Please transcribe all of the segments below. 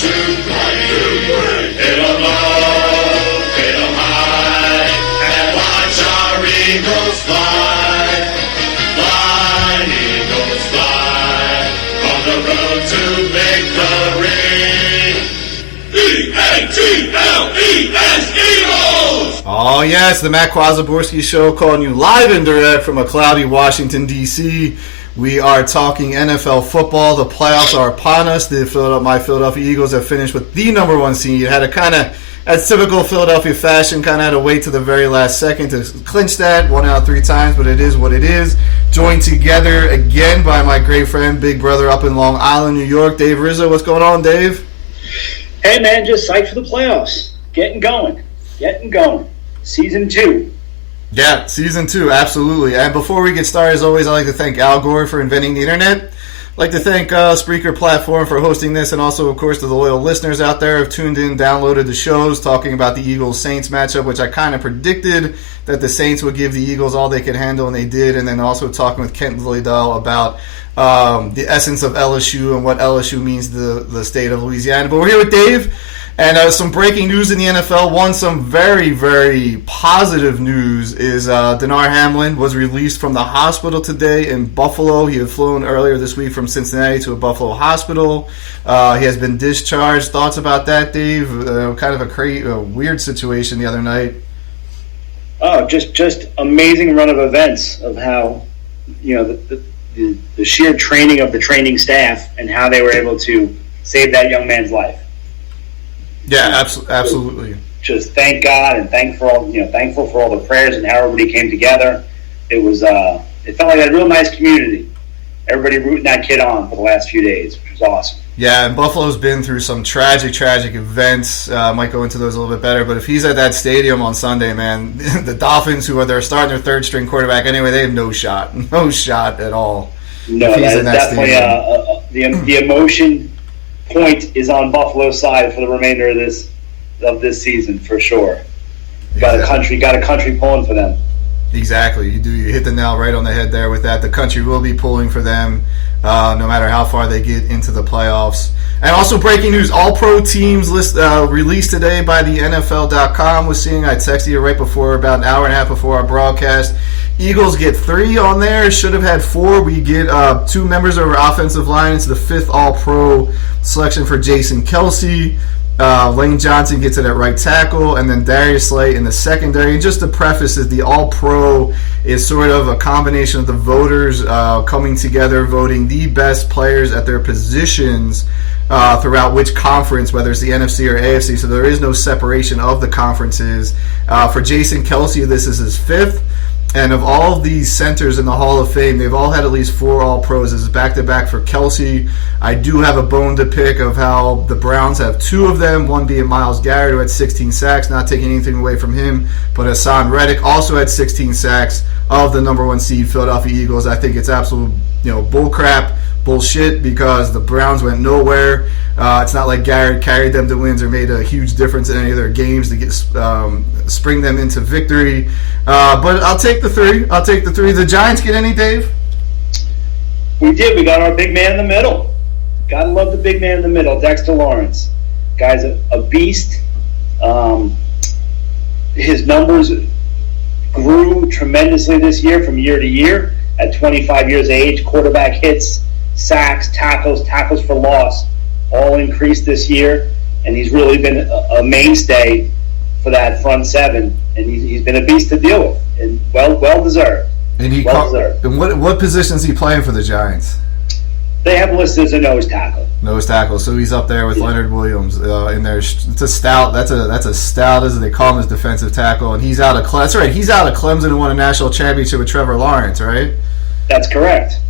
Hit 'em low, hit 'em high, and watch our Eagles fly. Fly, Eagles fly, on the road to victory. E-A-T-L-E-S, Eagles! Oh yes, the Matt Kwasiborski Show, calling you live and direct from a cloudy Washington, D.C. We are talking NFL football. The playoffs are upon us. My Philadelphia Eagles have finished with the number one seed. Had to kind of, as typical Philadelphia fashion, kind of had to wait to the very last second to clinch that. 1 out of 3 times, but it is what it is. Joined together again by my great friend, big brother up in Long Island, New York, Dave Rizzo. What's going on, Dave? Hey, man, just psyched for the playoffs. Getting going. Season 2. Yeah, Season 2, absolutely. And before we get started, as always, I'd like to thank Al Gore for inventing the internet. I'd like to thank Spreaker Platform for hosting this, and also, of course, to the loyal listeners out there who have tuned in, downloaded the shows, talking about the Eagles-Saints matchup, which I kind of predicted that the Saints would give the Eagles all they could handle, and they did. And then also talking with Kent Liddell about the essence of LSU and what LSU means to the state of Louisiana. But we're here with Dave. And some breaking news in the NFL. Some very, very positive news is Denard Hamlin was released from the hospital today in Buffalo. He had flown earlier this week from Cincinnati to a Buffalo hospital. He has been discharged. Thoughts about that, Dave? Kind of a weird situation the other night. Oh, just amazing run of events of how, the sheer training of the training staff and how they were able to save that young man's life. Yeah, absolutely. Just thank God and thankful for all the prayers and how everybody came together. It was it felt like a real nice community. Everybody rooting that kid on for the last few days, which was awesome. Yeah, and Buffalo's been through some tragic events. Might go into those a little bit better, but if he's at that stadium on Sunday, man, the Dolphins, who are they're starting their third string quarterback anyway, they have no shot at all. No, that's definitely the emotion point is on Buffalo's side for the remainder of this season for sure. Got a country pulling for them. Exactly, you hit the nail right on the head there with that. The country will be pulling for them, no matter how far they get into the playoffs. And also breaking news: All-Pro teams list released today by the NFL.com. Was seeing, I texted you right before, about an hour and a half before our broadcast. Eagles get 3 on there. Should have had 4. We get 2 members of our offensive line. It's the 5th All-Pro selection for Jason Kelce. Lane Johnson gets it at right tackle, and then Darius Slay in the secondary. And just to preface it, the All-Pro is sort of a combination of the voters coming together, voting the best players at their positions throughout which conference, whether it's the NFC or AFC. So there is no separation of the conferences. For Jason Kelce, this is his 5th. And of all of these centers in the Hall of Fame, they've all had at least 4 All-Pros. This is back-to-back for Kelce. I do have a bone to pick of how the Browns have 2 of them, one being Myles Garrett, who had 16 sacks, not taking anything away from him. But Hassan Reddick also had 16 sacks of the number 1 seed Philadelphia Eagles. I think it's absolute bullcrap, bullshit, because the Browns went nowhere. It's not like Garrett carried them to wins or made a huge difference in any of their games to get spring them into victory. But I'll take the 3. The Giants get any, Dave? We did. We got our big man in the middle. Gotta love the big man in the middle, Dexter Lawrence. Guy's a beast. His numbers grew tremendously this year from year to year. At 25 years of age, quarterback hits, sacks, tackles for loss all increased this year, and he's really been a mainstay for that front 7, and he's been a beast to deal with, and well deserved. And And what position is he playing for the Giants? They have listed as a nose tackle. Nose tackle, so he's up there with Leonard Williams in there. It's a stout. That's a stout, as they call him, as defensive tackle, and he's out of That's right. He's out of Clemson and won a national championship with Trevor Lawrence, right? That's correct.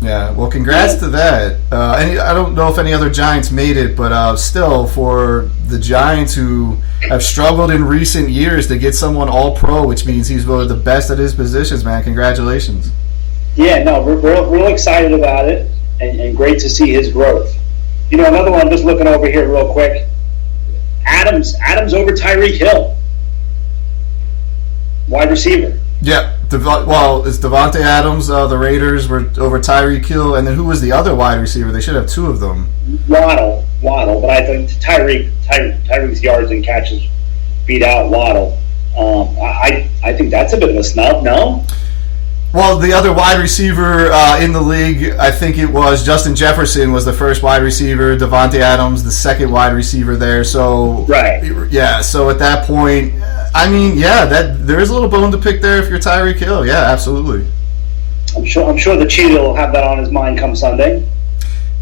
Yeah, well, congrats to that. And I don't know if any other Giants made it, but still, for the Giants who have struggled in recent years to get someone All-Pro, which means he's voted the best at his positions, man, congratulations. Yeah, no, we're real excited about it, and great to see his growth. Another one, just looking over here real quick, Adams over Tyreek Hill, wide receiver. Yeah, It's Devontae Adams, the Raiders were over Tyreek Hill, and then who was the other wide receiver? They should have two of them. Waddle, but I think Tyreek's yards and catches beat out Waddle. I think that's a bit of a snub, no? Well, the other wide receiver in the league, I think it was Justin Jefferson was the first wide receiver, Devontae Adams the second wide receiver there. So right, yeah. So at that point, I mean, yeah, that there is a little bone to pick there if you're Tyreek Hill. Yeah, absolutely. I'm sure the cheetah will have that on his mind come Sunday.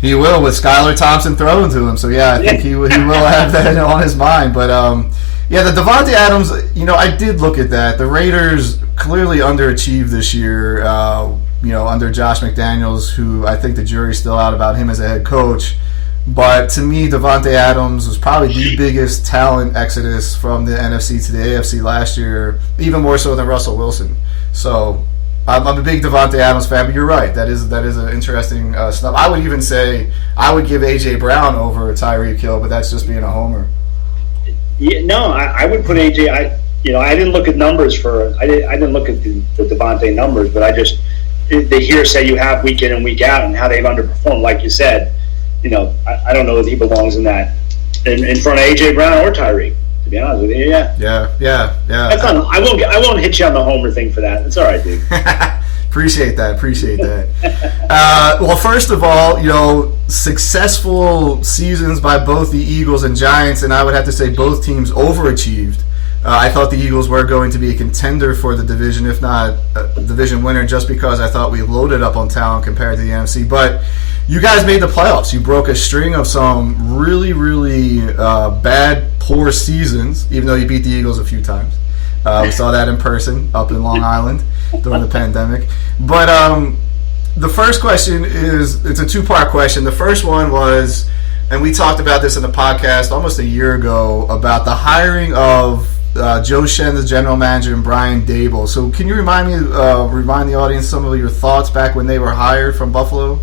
He will, with Skylar Thompson throwing to him. So yeah, I think he will have that on his mind. But yeah, the Devontae Adams, I did look at that. The Raiders clearly underachieved this year, under Josh McDaniels, who I think the jury's still out about him as a head coach. But to me, Devontae Adams was probably the biggest talent exodus from the NFC to the AFC last year, even more so than Russell Wilson. So I'm a big Devontae Adams fan, but you're right. That is an interesting snub. I would even say I would give A.J. Brown over Tyreek Hill, but that's just being a homer. Yeah, no, I would put AJ. I didn't look at numbers I didn't look at the Devontae numbers, but I just the hearsay you have week in and week out and how they've underperformed. Like you said, I don't know that he belongs in that in front of AJ Brown or Tyreek. To be honest with you, yeah. That's not. I won't hit you on the homer thing for that. It's all right, dude. Appreciate that. Well, first of all, successful seasons by both the Eagles and Giants, and I would have to say both teams overachieved. I thought the Eagles were going to be a contender for the division, if not a division winner, just because I thought we loaded up on talent compared to the NFC. But you guys made the playoffs. You broke a string of some really, really bad, poor seasons, even though you beat the Eagles a few times. We saw that in person up in Long Island during the pandemic. But the first question it's a two-part question. The first one was, and we talked about this in the podcast almost a year ago, about the hiring of Joe Shen, the general manager, and Brian Dable. So can you remind the audience some of your thoughts back when they were hired from Buffalo?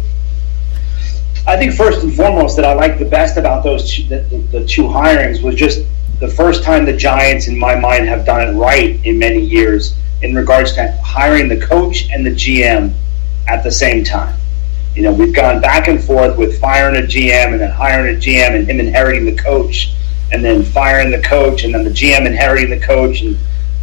I think first and foremost that I like the best about those the two hirings was just the first time the Giants, in my mind, have done it right in many years in regards to hiring the coach and the GM at the same time. We've gone back and forth with firing a GM and then hiring a GM and him inheriting the coach and then firing the coach and then the GM inheriting the coach,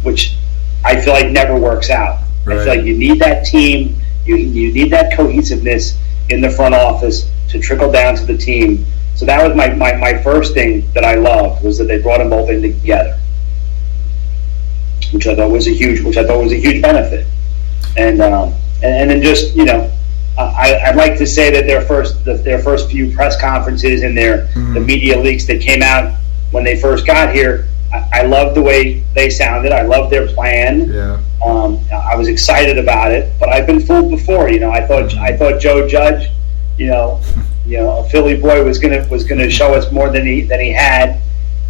which I feel like never works out. Right. I feel like you need that team, you need that cohesiveness in the front office to trickle down to the team. So that was my first thing that I loved, was that they brought them both in together, which I thought was a huge benefit. And then just I'd like to say that their first few press conferences and the media leaks that came out when they first got here, I loved the way they sounded. I loved their plan. Yeah. I was excited about it, but I've been fooled before. I thought Joe Judge, a Philly boy was gonna show us more than he had,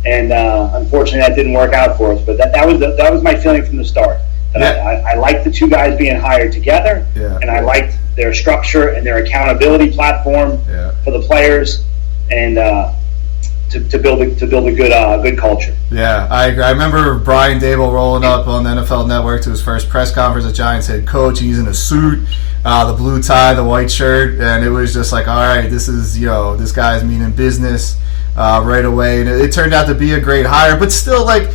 and unfortunately that didn't work out for us. But that was my feeling from the start. I liked the two guys being hired together, and I liked their structure and their accountability platform for the players, and to build a good culture. Yeah, I agree. I remember Brian Dable rolling up on the NFL Network to his first press conference as Giants head coach. He's in a suit, the blue tie, the white shirt, and it was just like, all right, this is this guy's meaning business right away, and it turned out to be a great hire. But still, like,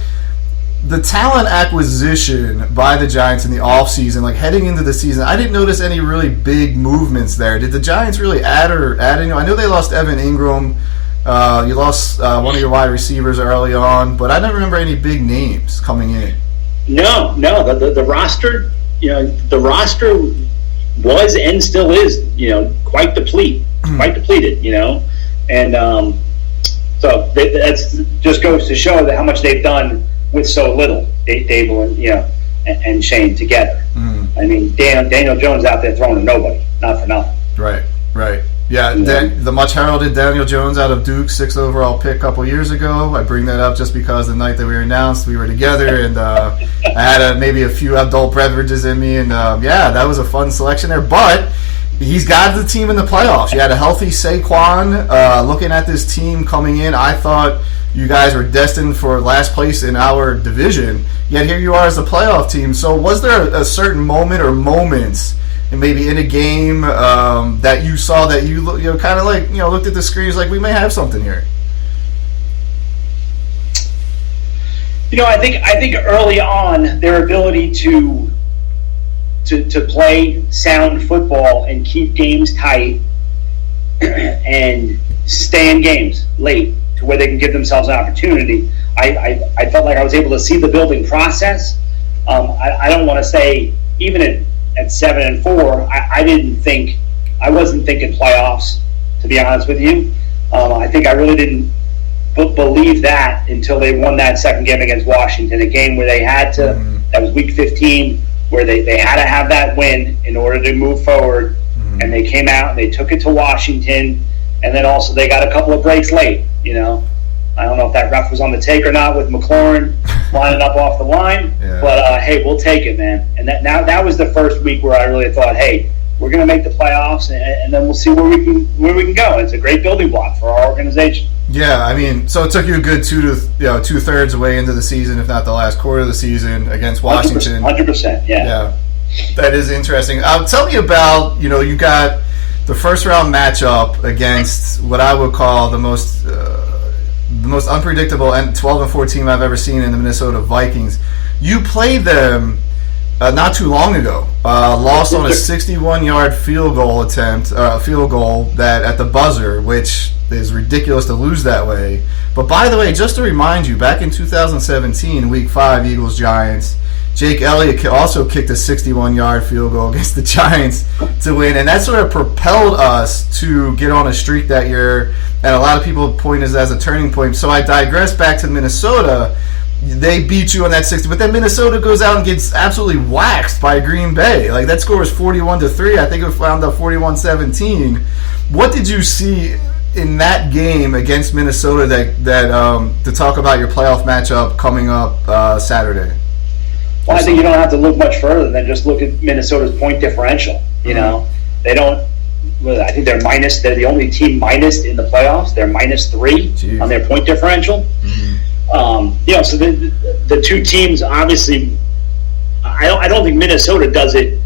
the talent acquisition by the Giants in the offseason, like heading into the season, I didn't notice any really big movements there. Did the Giants really add any? I know they lost Evan Ingram. You lost one of your wide receivers early on, but I don't remember any big names coming in. No. The roster, the roster was and still is, quite depleted, and so that's just goes to show that how much they've done with so little. Dable and Shane together. I mean, Daniel Jones out there throwing to nobody, not for nothing. Right. Yeah, the much heralded Daniel Jones out of Duke, 6th overall pick a couple years ago. I bring that up just because the night that we were announced, we were together, and I had maybe a few adult beverages in me, and that was a fun selection there. But he's got the team in the playoffs. You had a healthy Saquon. Looking at this team coming in, I thought you guys were destined for last place in our division. Yet here you are as a playoff team. So was there a certain moment or moments, and maybe in a game that you saw that you kind of like looked at the screens like we may have something here? I think early on their ability to play sound football and keep games tight and stay in games late to where they can give themselves an opportunity. I felt like I was able to see the building process. I don't want to say even at 7-4, I wasn't thinking playoffs, to be honest with you. I think I really didn't believe that until they won that second game against Washington, a game where they had to. That was week 15, where they had to have that win in order to move forward, and they came out and they took it to Washington, and then also they got a couple of breaks late. I don't know if that ref was on the take or not with McLaurin lining up off the line, but hey, we'll take it, man. And that was the first week where I really thought, hey, we're going to make the playoffs, and then we'll see where we can go. It's a great building block for our organization. Yeah, I mean, so it took you a good 2/3 away into the season, if not the last quarter of the season against Washington. 100%, yeah. Yeah, that is interesting. Tell me about you got the first round matchup against what I would call the most unpredictable and 12-4 team I've ever seen in the Minnesota Vikings. You played them not too long ago. Lost on a 61-yard field goal that at the buzzer, which is ridiculous to lose that way. But by the way, just to remind you, back in 2017, Week 5, Eagles-Giants, Jake Elliott also kicked a 61-yard field goal against the Giants to win, and that sort of propelled us to get on a streak that year, and a lot of people point it as a turning point. So I digress back to Minnesota. They beat you on that 60, but then Minnesota goes out and gets absolutely waxed by Green Bay. Like, that score was 41-3. I think it wound up 41-17. What did you see in that game against Minnesota that to talk about your playoff matchup coming up Saturday? Well, I think you don't have to look much further than just look at Minnesota's point differential. They don't. I think they're the only team minus in the playoffs. They're -3 on their point differential. So the two teams, obviously, I don't think Minnesota does it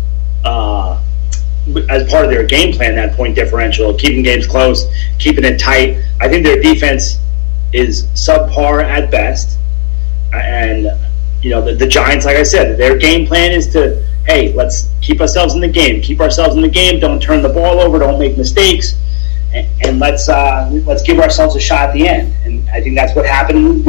as part of their game plan, that point differential, keeping games close, keeping it tight. I think their defense is subpar at best. And, the Giants, like I said, their game plan is to, hey, let's keep ourselves in the game. Don't turn the ball over. Don't make mistakes. And let's give ourselves a shot at the end. And I think that's what happened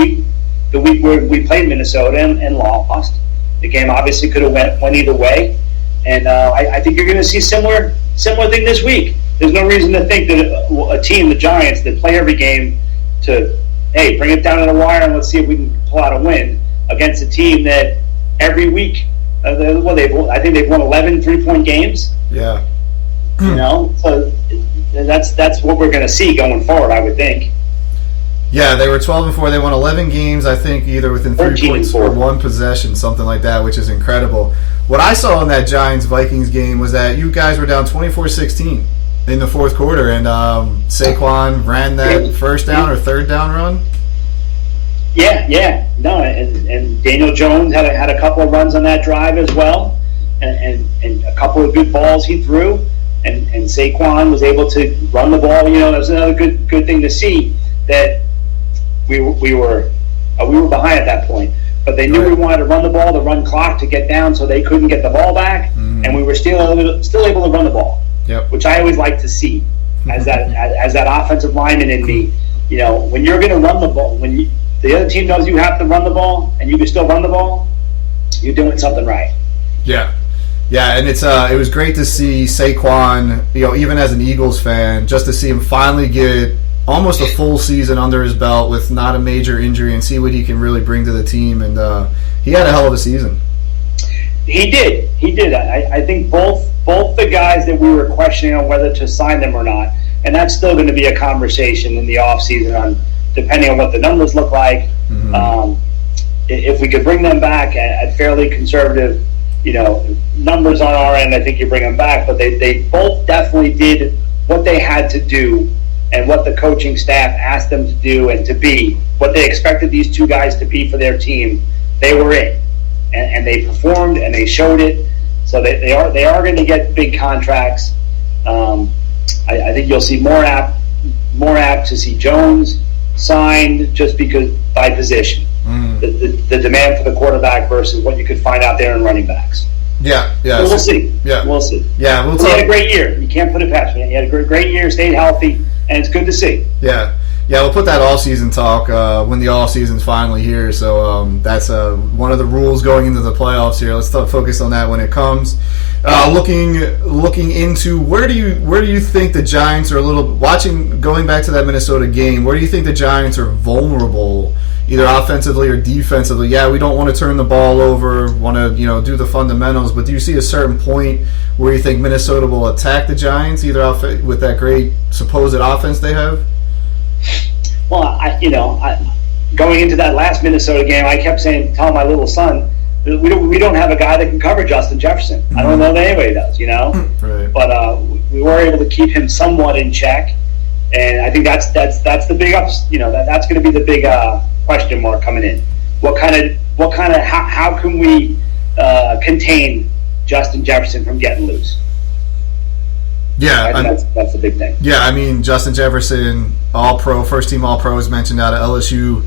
the week where we played Minnesota and lost. The game obviously could have went either way. And I think you're going to see similar thing this week. There's no reason to think that a team, the Giants, that play every game to, hey, bring it down to the wire and let's see if we can pull out a win against a team that every week, I think they've won 11 3-point games. Yeah. So that's what we're going to see going forward, I would think. Yeah, they were 12-4. They won 11 games, I think, either within 3 points or one possession, something like that, which is incredible. What I saw in that Giants-Vikings game was that you guys were down 24-16 in the fourth quarter, and Saquon ran that first down or third down run. Yeah. No, and Daniel Jones had a couple of runs on that drive as well, and a couple of good balls he threw, and Saquon was able to run the ball. That was another good thing to see, that we were behind at that point, but they knew we wanted to run the ball, the run clock to get down, so they couldn't get the ball back, and we were still able to run the ball, which I always like to see as that offensive lineman in me. When you're going to run the ball, when the other team knows you have to run the ball, and you can still run the ball, you're doing something right. Yeah, and it was great to see Saquon, even as an Eagles fan, just to see him finally get almost a full season under his belt with not a major injury and see what he can really bring to the team. And he had a hell of a season. He did. I think both the guys that we were questioning on whether to sign them or not, and that's still going to be a conversation in the offseason on depending on what the numbers look like. If we could bring them back at fairly conservative numbers on our end, I think you bring them back, but they both definitely did what they had to do and what the coaching staff asked them to do and to be, what they expected these two guys to be for their team. They were it, and they performed and they showed it. So they are going to get big contracts. I think you'll see more apt to see Jones signed just because by position. The demand for the quarterback versus what you could find out there in running backs. Yeah. So we'll see. Yeah. We'll see. Yeah, He had a great year. You can't put it past me. He had a great year, stayed healthy, and it's good to see. Yeah. Yeah, we'll put that off-season talk when the off-season's finally here. So that's one of the rules going into the playoffs here. Let's focus on that when it comes. Looking into where do you think the Giants are going back to that Minnesota game, where do you think the Giants are vulnerable, either offensively or defensively? Yeah, we don't want to turn the ball over, want to do the fundamentals, but do you see a certain point where you think Minnesota will attack the Giants, either with that great supposed offense they have? Well, going into that last Minnesota game, I kept telling my little son, we don't have a guy that can cover Justin Jefferson. I don't know that anybody does, Right. But we were able to keep him somewhat in check, and I think that's the big ups. That's going to be the big question mark coming in. How can we contain Justin Jefferson from getting loose? Yeah, that's the big thing. Yeah, I mean, Justin Jefferson, All-Pro, first-team All-Pro, is mentioned out of LSU.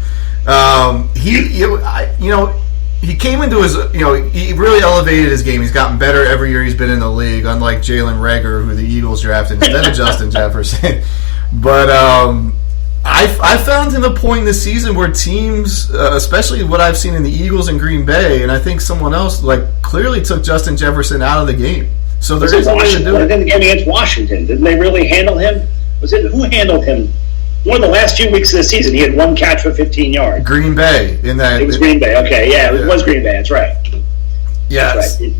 He came into his, he really elevated his game. He's gotten better every year he's been in the league, unlike Jalen Reagor, who the Eagles drafted instead of Justin Jefferson. But I found him a point this season where teams, especially what I've seen in the Eagles and Green Bay, and I think someone else, clearly took Justin Jefferson out of the game. So there is a way to do it. In the game against Washington, didn't they really handle him? Who handled him? One of the last few weeks of the season, he had one catch for 15 yards. Green Bay in that. It was Green Bay. Okay, yeah, it was Green Bay. That's right. Yeah. That's right.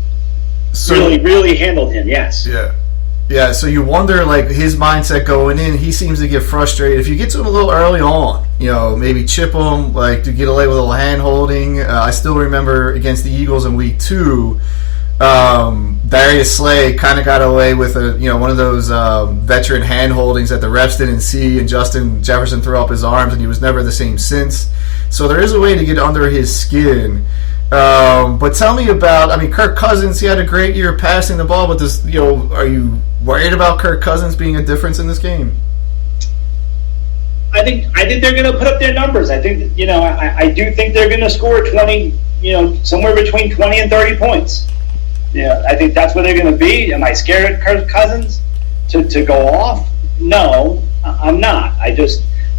So really handled him. Yes. Yeah. Yeah. So you wonder, his mindset going in. He seems to get frustrated if you get to him a little early on. Maybe chip him, to get away with a little hand holding. I still remember against the Eagles in Week 2. Darius Slay kind of got away with one of those veteran hand holdings that the refs didn't see, and Justin Jefferson threw up his arms, and he was never the same since. So there is a way to get under his skin. But tell me about, Kirk Cousins. He had a great year passing the ball, but are you worried about Kirk Cousins being a difference in this game? I think they're going to put up their numbers. I think I do think they're going to score 20, somewhere between 20 and 30 points. Yeah, I think that's where they're going to be. Am I scared of Kirk Cousins to go off? No, I'm not.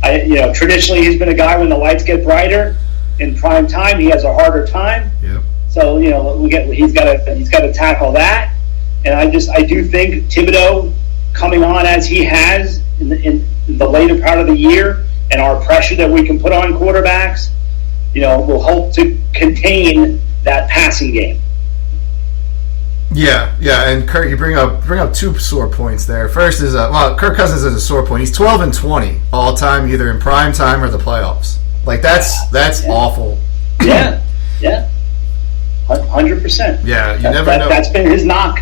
Traditionally he's been a guy when the lights get brighter in prime time, he has a harder time. Yep. So he's got to tackle that, and I do think Thibodeau coming on as he has in the later part of the year, and our pressure that we can put on quarterbacks, will hope to contain that passing game. Yeah, and Kurt, you bring up two sore points there. First is Kirk Cousins is a sore point. He's 12-20 all time, either in prime time or the playoffs. That's awful. Yeah, 100%. Yeah, you never know. That's been his knock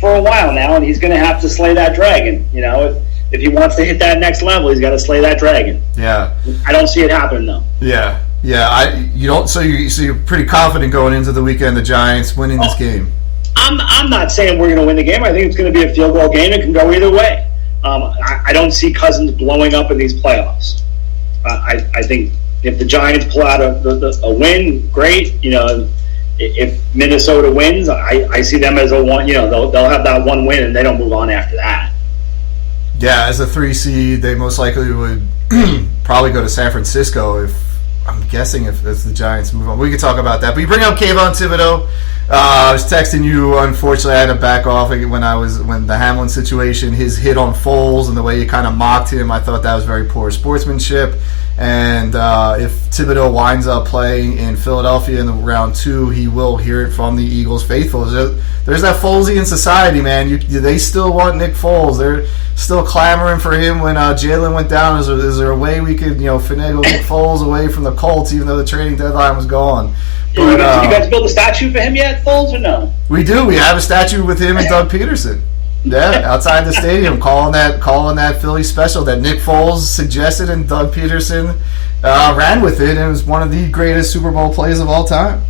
for a while now, and he's going to have to slay that dragon. If he wants to hit that next level, he's got to slay that dragon. Yeah, I don't see it happening though. Yeah. You don't. So you're pretty confident going into the weekend, the Giants winning this game. I'm not saying we're going to win the game. I think it's going to be a field goal game. It can go either way. I don't see Cousins blowing up in these playoffs. I think if the Giants pull out a win, great. If Minnesota wins, I see them as a one. They'll have that one win and they don't move on after that. Yeah, as a 3 seed, they most likely would probably go to San Francisco. I'm guessing if the Giants move on, we could talk about that. But you bring up Kayvon Thibodeau. I was texting you. Unfortunately, I had to back off when the Hamlin situation, his hit on Foles and the way he kind of mocked him. I thought that was very poor sportsmanship. And if Thibodeau winds up playing in Philadelphia in the round 2, he will hear it from the Eagles faithful. There's that Folesian society, man. They still want Nick Foles. still clamoring for him when Jalen went down. Is there a way we could, finagle Nick Foles away from the Colts, even though the trading deadline was gone? But, did you guys build a statue for him yet, Foles, or no? We do. We have a statue with him and Doug Peterson. Yeah, outside the stadium, calling that Philly special that Nick Foles suggested and Doug Peterson ran with it, and it was one of the greatest Super Bowl plays of all time.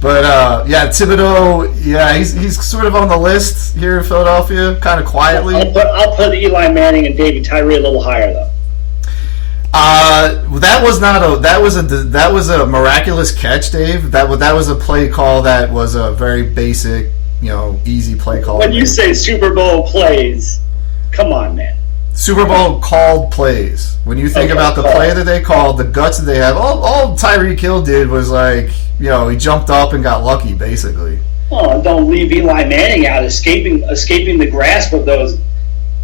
But Thibodeau, he's sort of on the list here in Philadelphia, kind of quietly. I'll put Eli Manning and David Tyree a little higher though. That was a miraculous catch, Dave. That was a play call that was a very basic, easy play call. When you say Super Bowl plays, come on, man. Super Bowl called plays. When you think about the play that they called, the guts that they have, all Tyreek Hill did was he jumped up and got lucky, basically. Oh, and don't leave Eli Manning out, escaping the grasp of those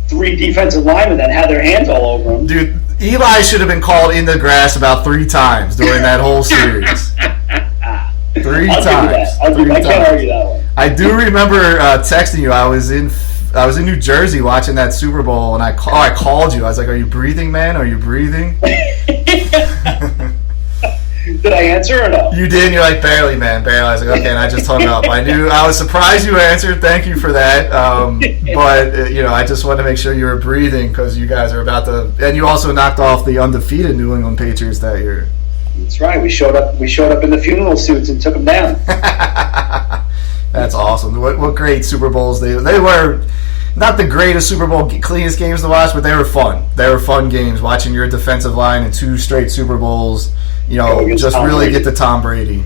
3 defensive linemen that had their hands all over him. Dude, Eli should have been called in the grass about 3 times during that whole series. 3 times. I can't argue that one. I do remember texting you. I was in New Jersey watching that Super Bowl, and I called you. I was like, "Are you breathing, man? Are you breathing?" Did I answer or no? You did. And you're like, "Barely, man, barely." I was like, "Okay," and I just hung up. I was surprised you answered. Thank you for that. But I just wanted to make sure you were breathing because you guys are about to. And you also knocked off the undefeated New England Patriots that year. That's right. We showed up in the funeral suits and took them down. That's awesome. What great Super Bowls they were. Not the greatest Super Bowl, cleanest games to watch, but they were fun. They were fun games. Watching your defensive line in 2 straight Super Bowls, just really get to Tom Brady.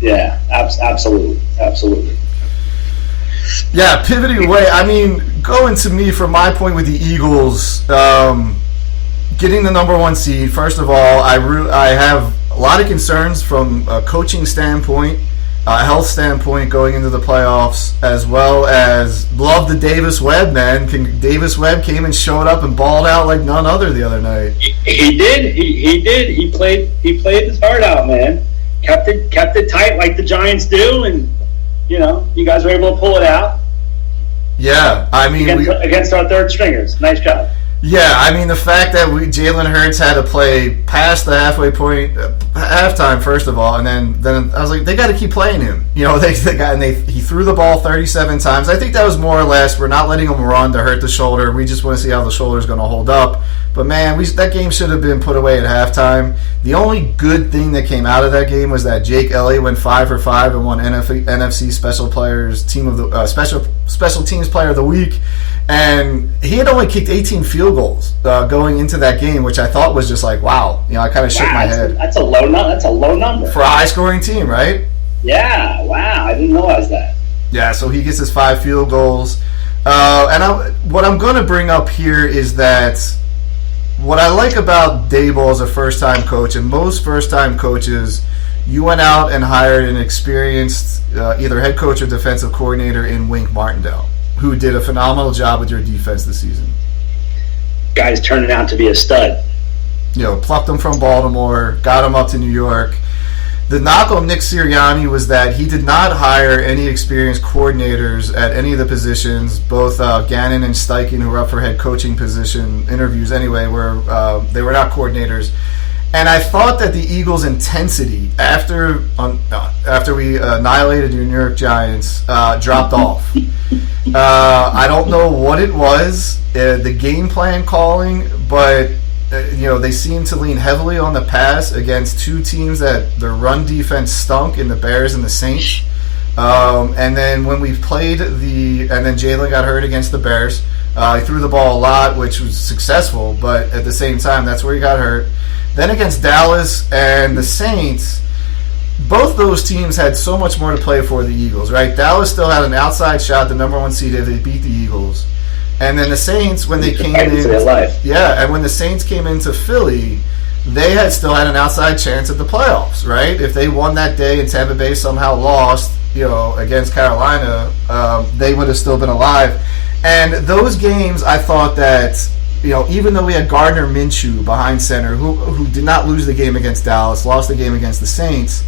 Yeah, absolutely. Yeah, pivoting away. Going to me from my point with the Eagles, getting the number 1 seed. First of all, I have a lot of concerns from a coaching standpoint, a health standpoint going into the playoffs, as well as love the Davis Webb, man. Davis Webb came and showed up and balled out like none other the other night. He did. He did. He played his heart out, man. Kept it tight like the Giants do, and you guys were able to pull it out. Yeah, against our third stringers. Nice job. Yeah, the fact that Jalen Hurts had to play past the halfway point, halftime first of all, and then I was like, they got to keep playing him. He threw the ball 37 times. I think that was more or less, we're not letting him run to hurt the shoulder. We just want to see how the shoulder is going to hold up. But man, that game should have been put away at halftime. The only good thing that came out of that game was that Jake Elliott went 5 for 5 and won NFC Special Teams Player of the Week. And he had only kicked 18 field goals going into that game, which I thought was just like, wow. I kind of shook my head. That's a low number for a high-scoring team, right? Yeah, wow. I didn't realize that. Yeah, so he gets his 5 field goals. What I'm going to bring up here is that what I like about Daboll as a first-time coach, and most first-time coaches, you went out and hired an experienced either head coach or defensive coordinator in Wink Martindale, who did a phenomenal job with your defense this season. Guy's turning out to be a stud. Plucked him from Baltimore, got him up to New York. The knock on Nick Sirianni was that he did not hire any experienced coordinators at any of the positions. Both Gannon and Steichen, who were up for head coaching position interviews anyway, they were not coordinators. And I thought that the Eagles' intensity after we annihilated your New York Giants dropped off. I don't know what it was, the game plan calling, but they seemed to lean heavily on the pass against 2 teams that their run defense stunk in the Bears and the Saints. And then when we played and then Jalen got hurt against the Bears. He threw the ball a lot, which was successful, but at the same time, that's where he got hurt. Then against Dallas and the Saints, both those teams had so much more to play for the Eagles, right? Dallas still had an outside shot, the number 1 seed, if they beat the Eagles. And then the Saints, when they came in, and when the Saints came into Philly, they still had an outside chance at the playoffs, right? If they won that day and Tampa Bay somehow lost, against Carolina, they would have still been alive. And those games, I thought that, even though we had Gardner Minshew behind center, who did not lose the game against Dallas, lost the game against the Saints,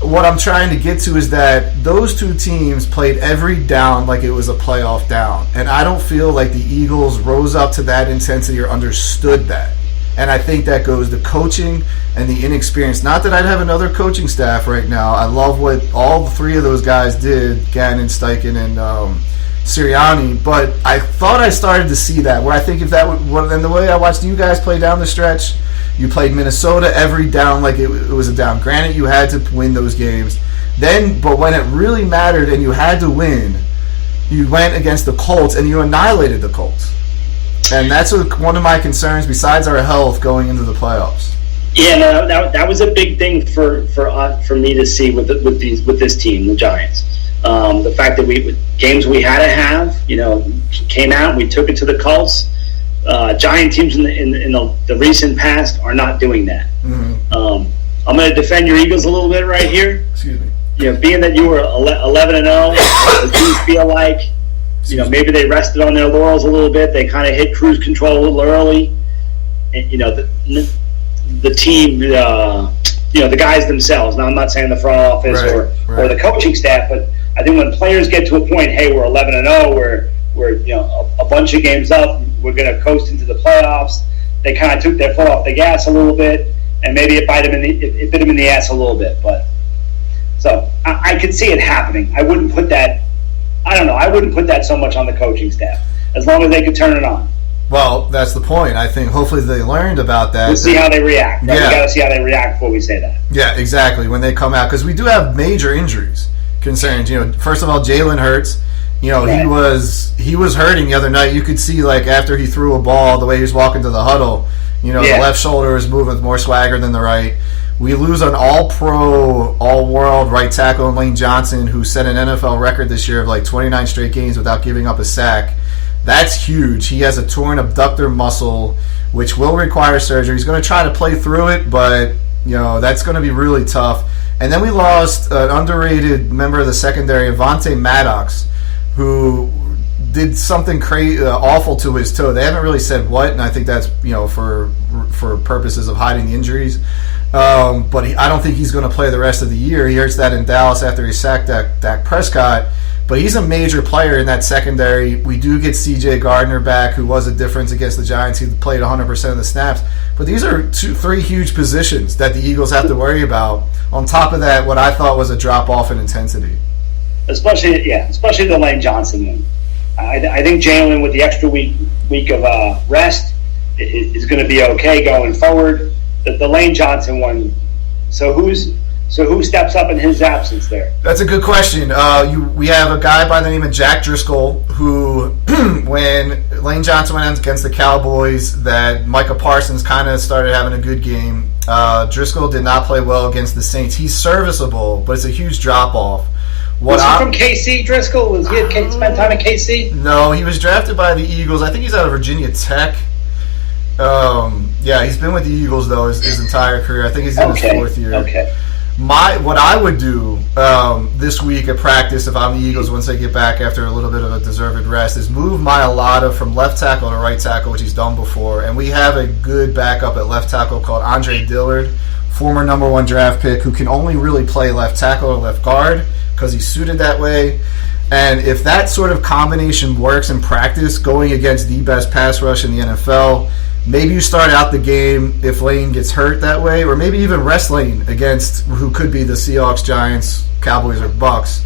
what I'm trying to get to is that those two teams played every down like it was a playoff down. And I don't feel like the Eagles rose up to that intensity or understood that. And I think that goes to coaching and the inexperience. Not that I'd have another coaching staff right now. I love what all three of those guys did, Gannon, Steichen, and Sirianni. But I thought I started to see that, where I think if that would, and the way I watched you guys play down the stretch, you played Minnesota every down like it was a down. Granted, you had to win those games. But when it really mattered and you had to win, you went against the Colts and you annihilated the Colts. And that's one of my concerns besides our health going into the playoffs. Yeah, no, that was a big thing for me to see with this team, the Giants. The fact that games we had to have, came out and we took it to the Colts. Giant teams in the recent past are not doing that. Mm-hmm. I'm going to defend your Eagles a little bit right here. Excuse me. Being that you were 11-0, do you feel like maybe they rested on their laurels a little bit? They kind of hit cruise control a little early. And, the team, the guys themselves. Now, I'm not saying the front office or the coaching staff, but I think when players get to a point, hey, we're 11-0, we're a bunch of games up, we're going to coast into the playoffs. They kind of took their foot off the gas a little bit, and maybe it bit them in the ass a little bit. But so I could see it happening. I wouldn't put that. I don't know. I wouldn't put that so much on the coaching staff, as long as they could turn it on. Well, that's the point. I think hopefully they learned about that. We'll see how they react. Right? Yeah. We got to see how they react before we say that. Yeah, exactly. When they come out, because we do have major injuries concerns. First of all, Jalen Hurts. Right. He was hurting the other night. You could see after he threw a ball, the way he was walking to the huddle. The left shoulder is moving with more swagger than the right. We lose an all-pro, all-world right tackle in Lane Johnson, who set an NFL record this year of 29 straight games without giving up a sack. That's huge. He has a torn abductor muscle, which will require surgery. He's going to try to play through it, but that's going to be really tough. And then we lost an underrated member of the secondary, Avante Maddox, who did something awful to his toe. They haven't really said what, and I think that's for purposes of hiding the injuries. But I don't think he's going to play the rest of the year. He hurts that in Dallas after he sacked Dak Prescott. But he's a major player in that secondary. We do get C.J. Gardner back, who was a difference against the Giants. He played 100% of the snaps. But these are three huge positions that the Eagles have to worry about. On top of that, what I thought was a drop-off in intensity. Especially the Lane Johnson one. I think Jalen, with the extra week of rest, is going to be okay going forward. The Lane Johnson one. So who steps up in his absence there? That's a good question. We have a guy by the name of Jack Driscoll who, when Lane Johnson went out against the Cowboys, that Micah Parsons kind of started having a good game. Driscoll did not play well against the Saints. He's serviceable, but it's a huge drop-off. Was he from KC, Driscoll? Was he spent time at KC? No, he was drafted by the Eagles. I think he's out of Virginia Tech. He's been with the Eagles, though, his entire career. I think he's in his fourth year. Okay. What I would do this week at practice, if I'm the Eagles once they get back after a little bit of a deserved rest, is move Mailata from left tackle to right tackle, which he's done before. And we have a good backup at left tackle called Andre Dillard, former number 1 draft pick, who can only really play left tackle or left guard because he's suited that way. And if that sort of combination works in practice, going against the best pass rush in the NFL, maybe you start out the game if Lane gets hurt that way, or maybe even rest Lane against who could be the Seahawks, Giants, Cowboys, or Bucks.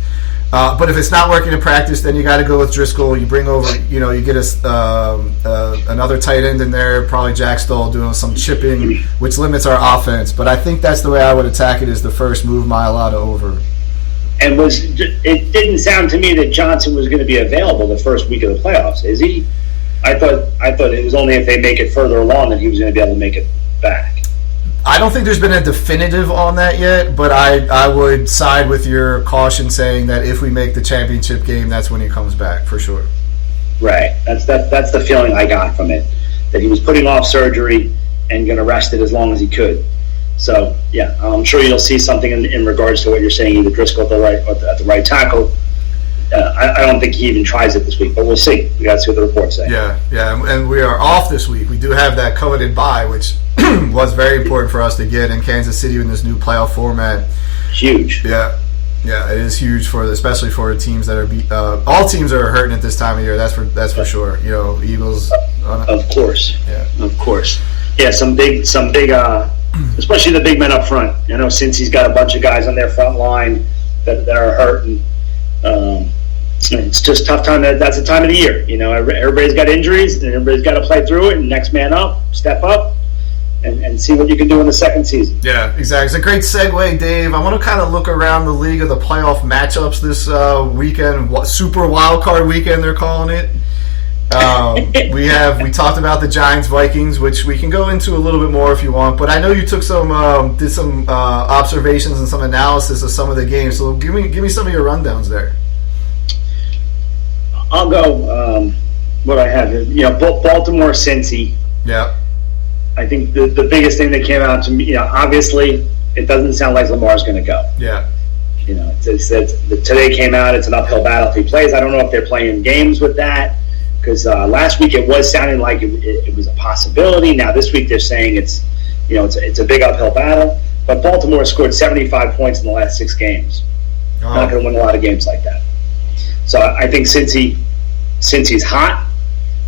But if it's not working in practice, then you got to go with Driscoll. You bring over, you get another tight end in there, probably Jack Stoll doing some chipping, which limits our offense. But I think that's the way I would attack it, is the first move Mailata over. And it didn't sound to me that Johnson was going to be available the first week of the playoffs, is he? I thought it was only if they make it further along that he was going to be able to make it back. I don't think there's been a definitive on that yet, but I would side with your caution saying that if we make the championship game, that's when he comes back for sure. Right. That's the feeling I got from it, that he was putting off surgery and going to rest it as long as he could. So yeah, I'm sure you'll see something in regards to what you're saying, either Driscoll at the right tackle. I don't think he even tries it this week, but we'll see. We got to see what the reports say. Yeah, and we are off this week. We do have that coveted bye, which was very important for us to get in Kansas City in this new playoff format. Huge. Yeah. Yeah, it is huge especially for teams that are all teams are hurting at this time of year. That's for sure. You know, Eagles. Of course. Yeah. Of course. Yeah, some big, especially the big men up front. You know, since he's got a bunch of guys on their front line that are hurting. It's just tough time. That's the time of the year. You know, everybody's got injuries, and everybody's got to play through it. And next man up, step up, and see what you can do in the second season. Yeah, exactly. It's a great segue, Dave. I want to kind of look around the league of the playoff matchups this weekend. Super wild card weekend, they're calling it. We talked about the Giants Vikings, which we can go into a little bit more if you want. But I know you took did some observations and some analysis of some of the games. So give me some of your rundowns there. I'll go. What I have here, you know, Baltimore, Cincy. Yeah. I think the biggest thing that came out to me, you know, obviously it doesn't sound like Lamar's going to go. Yeah. You know, today came out. It's an uphill battle if he plays. I don't know if they're playing games with that because last week it was sounding like it was a possibility. Now this week they're saying it's a big uphill battle. But Baltimore scored 75 points in the last 6 games. Oh. Not going to win a lot of games like that. So I think Cincy's hot.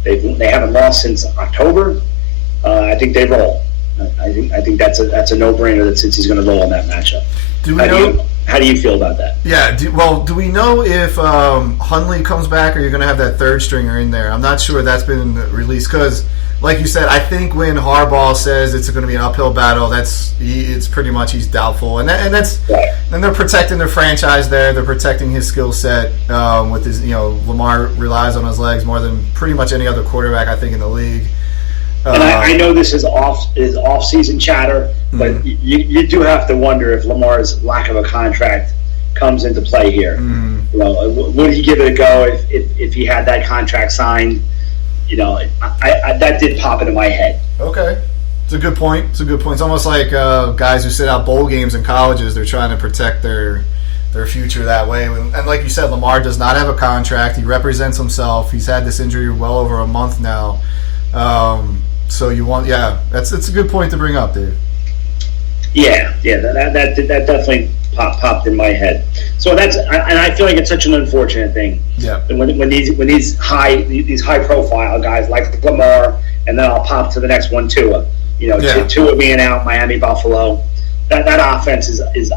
They haven't lost since October. I think they roll. I think that's a no-brainer that Cincy's going to roll in that matchup. How do you feel about that? Yeah. Do we know if Hundley comes back, or you're going to have that third stringer in there? I'm not sure that's been released because, like you said, I think when Harbaugh says it's going to be an uphill battle, it's pretty much he's doubtful, and that's right. And they're protecting their franchise there. They're protecting his skill set with his. You know, Lamar relies on his legs more than pretty much any other quarterback I think in the league. And I know this is off-season chatter, but you do have to wonder if Lamar's lack of a contract comes into play here. You know, would he give it a go if he had that contract signed? You know, I that did pop into my head. Okay, it's a good point. It's almost like guys who sit out bowl games in colleges. They're trying to protect their future that way. And like you said, Lamar does not have a contract. He represents himself. He's had this injury well over a month now. So it's a good point to bring up, Dave. Yeah, that definitely popped in my head. So and I feel like it's such an unfortunate thing. Yeah. When these high profile guys like Lamar, and then I'll pop to the next one, Tua. You know, Tua being out, Miami, Buffalo. That offense is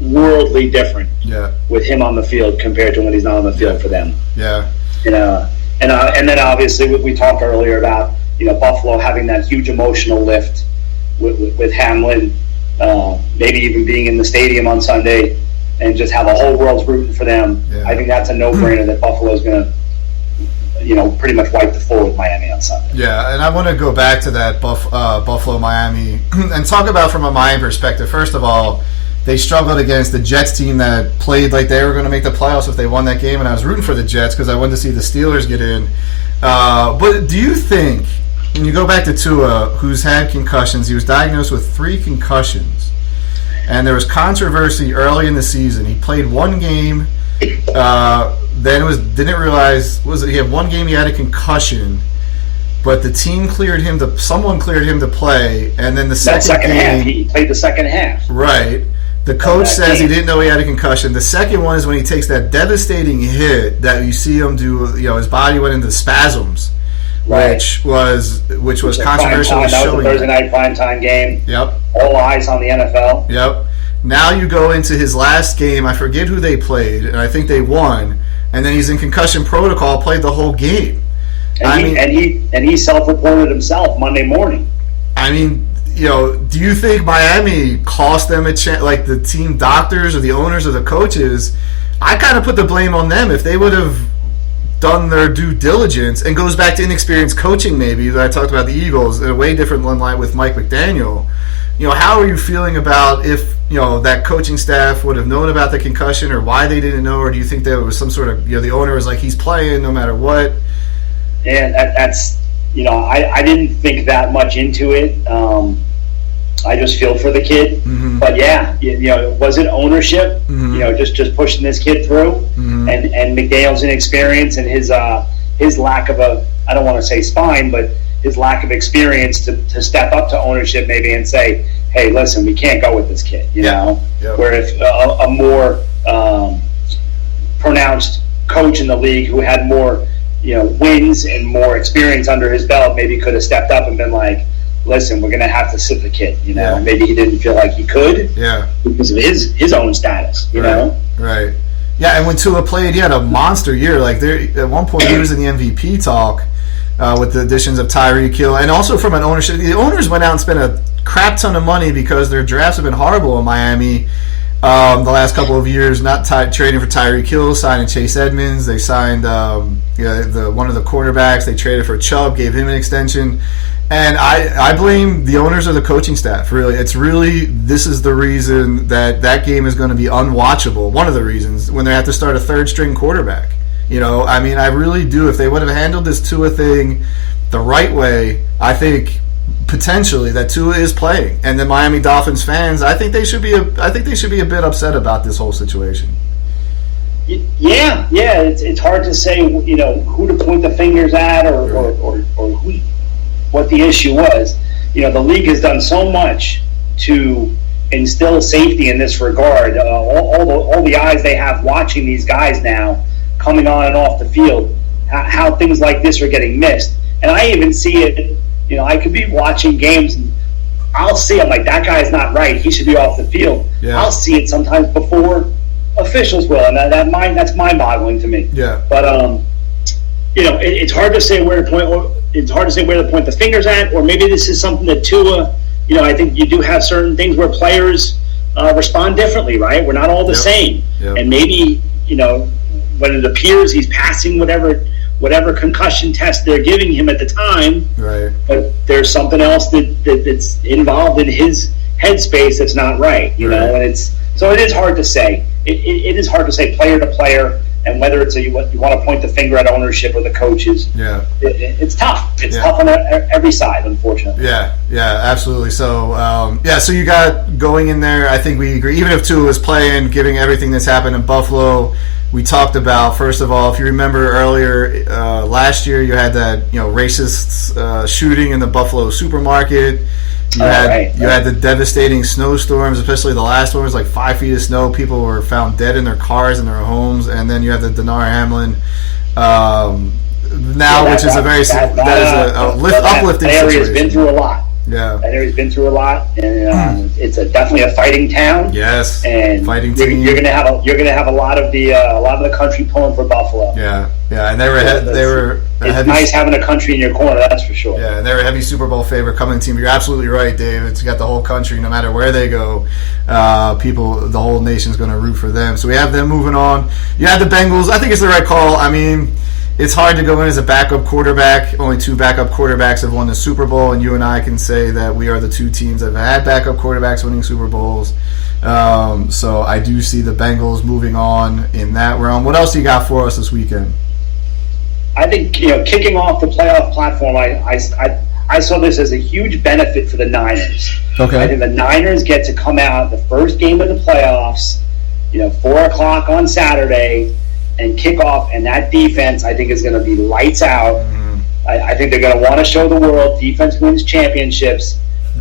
worldly different. Yeah. With him on the field compared to when he's not on the field for them. Yeah. And then obviously we talked earlier about Buffalo having that huge emotional lift with Hamlin, maybe even being in the stadium on Sunday, and just have a whole world's rooting for them. Yeah. I think that's a no-brainer that Buffalo's going to, pretty much wipe the floor with Miami on Sunday. Yeah, and I want to go back to that Buffalo-Miami and talk about from a Miami perspective. First of all, they struggled against the Jets team that played like they were going to make the playoffs if they won that game, and I was rooting for the Jets because I wanted to see the Steelers get in. But do you think, when you go back to Tua, who's had concussions, he was diagnosed with 3 concussions, and there was controversy early in the season. He played 1 game, didn't realize, he had 1 game he had a concussion, but the team someone cleared him to play, and then the second game, half, he played the second half. Right. The coach says he didn't know he had a concussion. The second one is when he takes that devastating hit that you see him do. His body went into spasms, right. which was controversial. That was a Thursday night primetime game. Yep. All eyes on the NFL. Yep. Now you go into his last game. I forget who they played, and I think they won. And then he's in concussion protocol. Played the whole game. And he self-reported himself Monday morning. I mean. Do you think Miami cost them a chance, like the team doctors or the owners or the coaches? I kind of put the blame on them. If they would have done their due diligence, and goes back to inexperienced coaching maybe, that I talked about the Eagles, in a way different line with Mike McDaniel. How are you feeling about if, that coaching staff would have known about the concussion, or why they didn't know, or do you think there was some sort of, the owner was like, he's playing no matter what? Yeah, that's, I didn't think that much into it. I just feel for the kid, but was it ownership? Just pushing this kid through, and McDaniel's inexperience and his lack of I don't want to say spine, but his lack of experience to step up to ownership maybe and say, hey, listen, we can't go with this kid, you know? Yep. Where if a more pronounced coach in the league who had more, wins and more experience under his belt maybe could have stepped up and been like, listen, we're going to have to sit the kid, Yeah. Maybe he didn't feel like he could because of his own status, you know? Right. Yeah, and when Tua played, he had a monster year. Like, at one point, he was in the MVP talk with the additions of Tyreek Hill. And also from an ownership, the owners went out and spent a crap ton of money because their drafts have been horrible in Miami the last couple of years, not trading for Tyreek Hill, signing Chase Edmonds. They signed one of the quarterbacks. They traded for Chubb, gave him an extension. And I blame the owners or the coaching staff, really. This is the reason that game is going to be unwatchable. One of the reasons, when they have to start a third-string quarterback. I really do. If they would have handled this Tua thing the right way, I think potentially that Tua is playing. And the Miami Dolphins fans, I think they should be a bit upset about this whole situation. Yeah. It's hard to say, who to point the fingers at or who, what the issue was. The league has done so much to instill safety in this regard. All the eyes they have watching these guys now coming on and off the field, how things like this are getting missed. And I even see it, I could be watching games and I'll see, I'm like, that guy's not right. He should be off the field. Yeah. I'll see it sometimes before officials will, and that's mind-boggling to me. Yeah. But it's hard to say where to point. It's hard to say where to point the fingers at, or maybe this is something that Tua. I think you do have certain things where players respond differently, right? We're not all the same, and maybe when it appears he's passing whatever concussion test they're giving him at the time, right? But there's something else that's involved in his headspace that's not right, you know. And it is hard to say. It is hard to say player to player. And whether it's you want to point the finger at ownership or the coaches, it's tough. It's tough on every side, unfortunately. Yeah, absolutely. So, so you got going in there. I think we agree. Even if Tua was playing, given everything that's happened in Buffalo, we talked about, first of all, if you remember earlier last year, you had that racist shooting in the Buffalo supermarket. You had the devastating snowstorms, especially the last one was like 5 feet of snow. People were found dead in their cars and their homes, and then you have the Denard Hamlin which is uplifting situation. That area's been through a lot. Yeah, that area's been through a lot, and it's definitely a fighting town. Yes, and fighting team. You're gonna have a lot of the country pulling for Buffalo. Yeah, and it's nice having a country in your corner, that's for sure. Yeah, and they're a heavy Super Bowl favorite coming team. You're absolutely right, Dave. It's got the whole country, no matter where they go. The whole nation's going to root for them. So we have them moving on. You have the Bengals. I think it's the right call. I mean, it's hard to go in as a backup quarterback. Only 2 backup quarterbacks have won the Super Bowl, and you and I can say that we are the 2 teams that have had backup quarterbacks winning Super Bowls. So I do see the Bengals moving on in that realm. What else do you got for us this weekend? I think, kicking off the playoff platform, I saw this as a huge benefit for the Niners. Okay. I think the Niners get to come out the first game of the playoffs, 4 o'clock on Saturday, and kick off, and that defense, I think, is going to be lights out. Mm-hmm. I think they're going to want to show the world defense wins championships,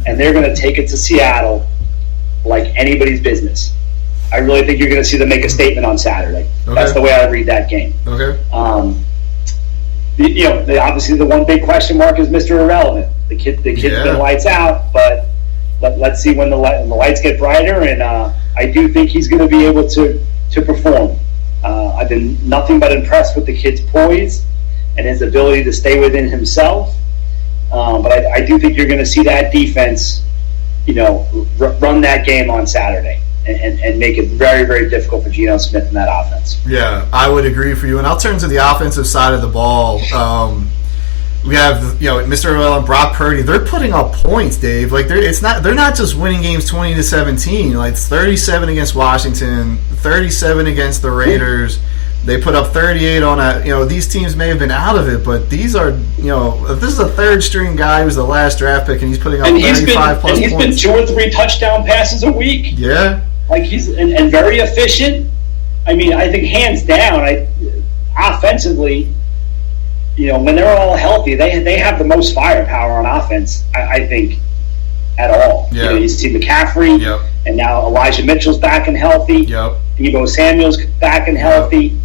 and they're going to take it to Seattle like anybody's business. I really think you're going to see them make a statement on Saturday. Okay. That's the way I read that game. Okay. Obviously the one big question mark is Mr. Irrelevant. The kid's been lights out, but let's see when the lights get brighter, and I do think he's going to be able to perform. I've been nothing but impressed with the kid's poise and his ability to stay within himself. But I do think you're going to see that defense, run that game on Saturday and make it very, very difficult for Geno Smith in that offense. Yeah, I would agree for you. And I'll turn to the offensive side of the ball. We have, Mr. Irrelevant, Brock Purdy. They're putting up points, Dave. Like they're not just winning games 20-17. Like it's 37 against Washington, 37 against the Raiders. They put up 38 on these teams may have been out of it, but these are, if this is a third string guy who's the last draft pick and he's putting up 35 plus points. He's been 2 or 3 touchdown passes a week. Yeah. Like he's and very efficient. I mean, I think hands down, offensively, when they're all healthy, they have the most firepower on offense. I think at all. Yeah. You see McCaffrey, Yep. and now Elijah Mitchell's back and healthy. Yep. Debo Samuel's back and healthy.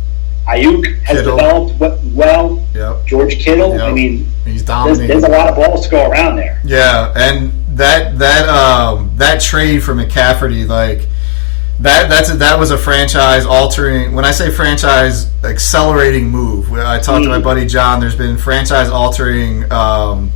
Ayuk has Kittle. developed well. Yep. George Kittle. Yep. I mean, He's there's dominating. a lot of balls to go around there. Yeah, and that trade for McCaffrey, like that was a franchise altering. When I say franchise accelerating move, I talked to my buddy John. There's been franchise altering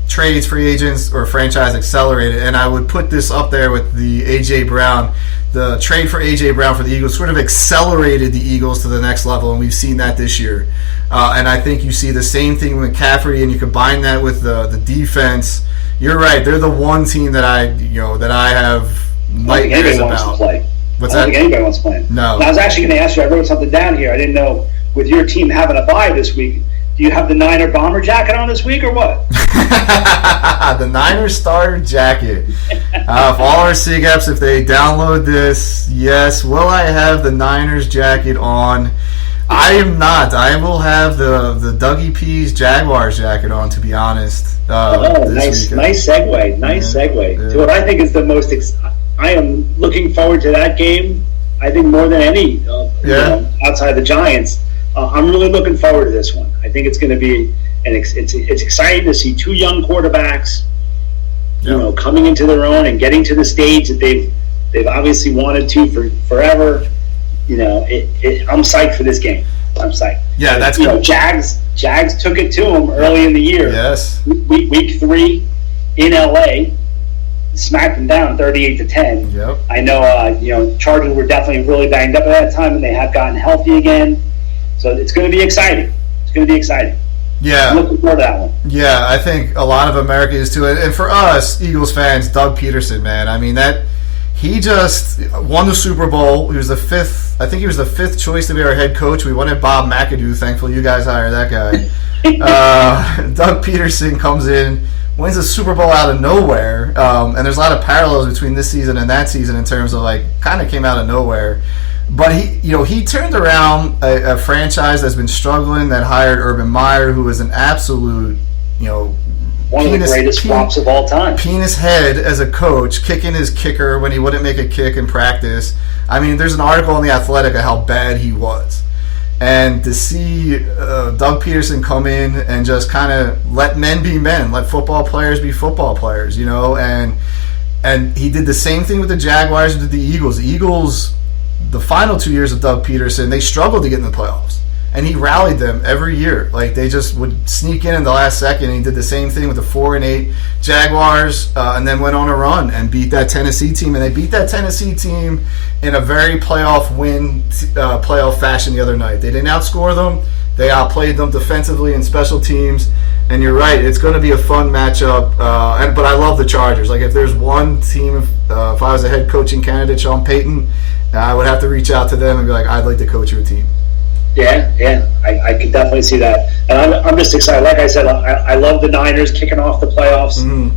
trades, free agents, or franchise accelerated, and I would put this up there with the AJ Brown. The trade for AJ Brown for the Eagles sort of accelerated the Eagles to the next level, and we've seen that this year. And I think you see the same thing with McCaffrey, and you combine that with the defense. You're right; they're the one team that I have nightmares Wants to about. play. What's I don't that? think anybody wants to play. No. And I was actually going to ask you. I wrote something down here. I didn't know with your team having a bye this week. Do you have the Niner bomber jacket on this week or what? The Niners starter jacket. For all our SIGEPs, if they download this, yes, will I have the Niners jacket on? I am not. I will have the Dougie P's Jaguars jacket on, to be honest. Nice segue. Nice segue to what I think is the most. I am looking forward to that game. I think more than any outside the Giants. I'm really looking forward to this one. I think it's going to be, and it's exciting to see two young quarterbacks, coming into their own and getting to the stage that they've obviously wanted to for forever. I'm psyched for this game. I'm psyched. Yeah, that's good. Jags took it to them early in the year. Yes. Week 3 in LA, smacked them down 38-10. Yep. I know. Chargers were definitely really banged up at that time, and they have gotten healthy again. So it's going to be exciting. Yeah. I'm looking forward to that one. Yeah, I think a lot of America is too. And for us, Eagles fans, Doug Peterson, man. I mean, he just won the Super Bowl. He was the fifth choice to be our head coach. We wanted Bob McAdoo. Thankfully, you guys hired that guy. Doug Peterson comes in, wins the Super Bowl out of nowhere. And there's a lot of parallels between this season and that season in terms of kind of came out of nowhere. But he turned around a franchise that's been struggling, that hired Urban Meyer, who was an absolute, one of the greatest flops of all time. Penis head as a coach, kicking his kicker when he wouldn't make a kick in practice. I mean, there's an article in The Athletic of how bad he was. And to see Doug Peterson come in and just kind of let men be men, let football players be football players, and he did the same thing with the Jaguars and did the Eagles. The Eagles, the final 2 years of Doug Peterson, they struggled to get in the playoffs. And he rallied them every year. They just would sneak in the last second. And he did the same thing with the 4-8 Jaguars, and then went on a run and beat that Tennessee team. And they beat that Tennessee team in a very playoff fashion the other night. They didn't outscore them. They outplayed them defensively and special teams. And you're right, it's going to be a fun matchup. But I love the Chargers. If there's one team, if I was a head coaching candidate, Sean Payton, I would have to reach out to them and be like, I'd like to coach your team. Yeah, I can definitely see that, and I'm just excited. Like I said, I love the Niners kicking off the playoffs. Mm-hmm.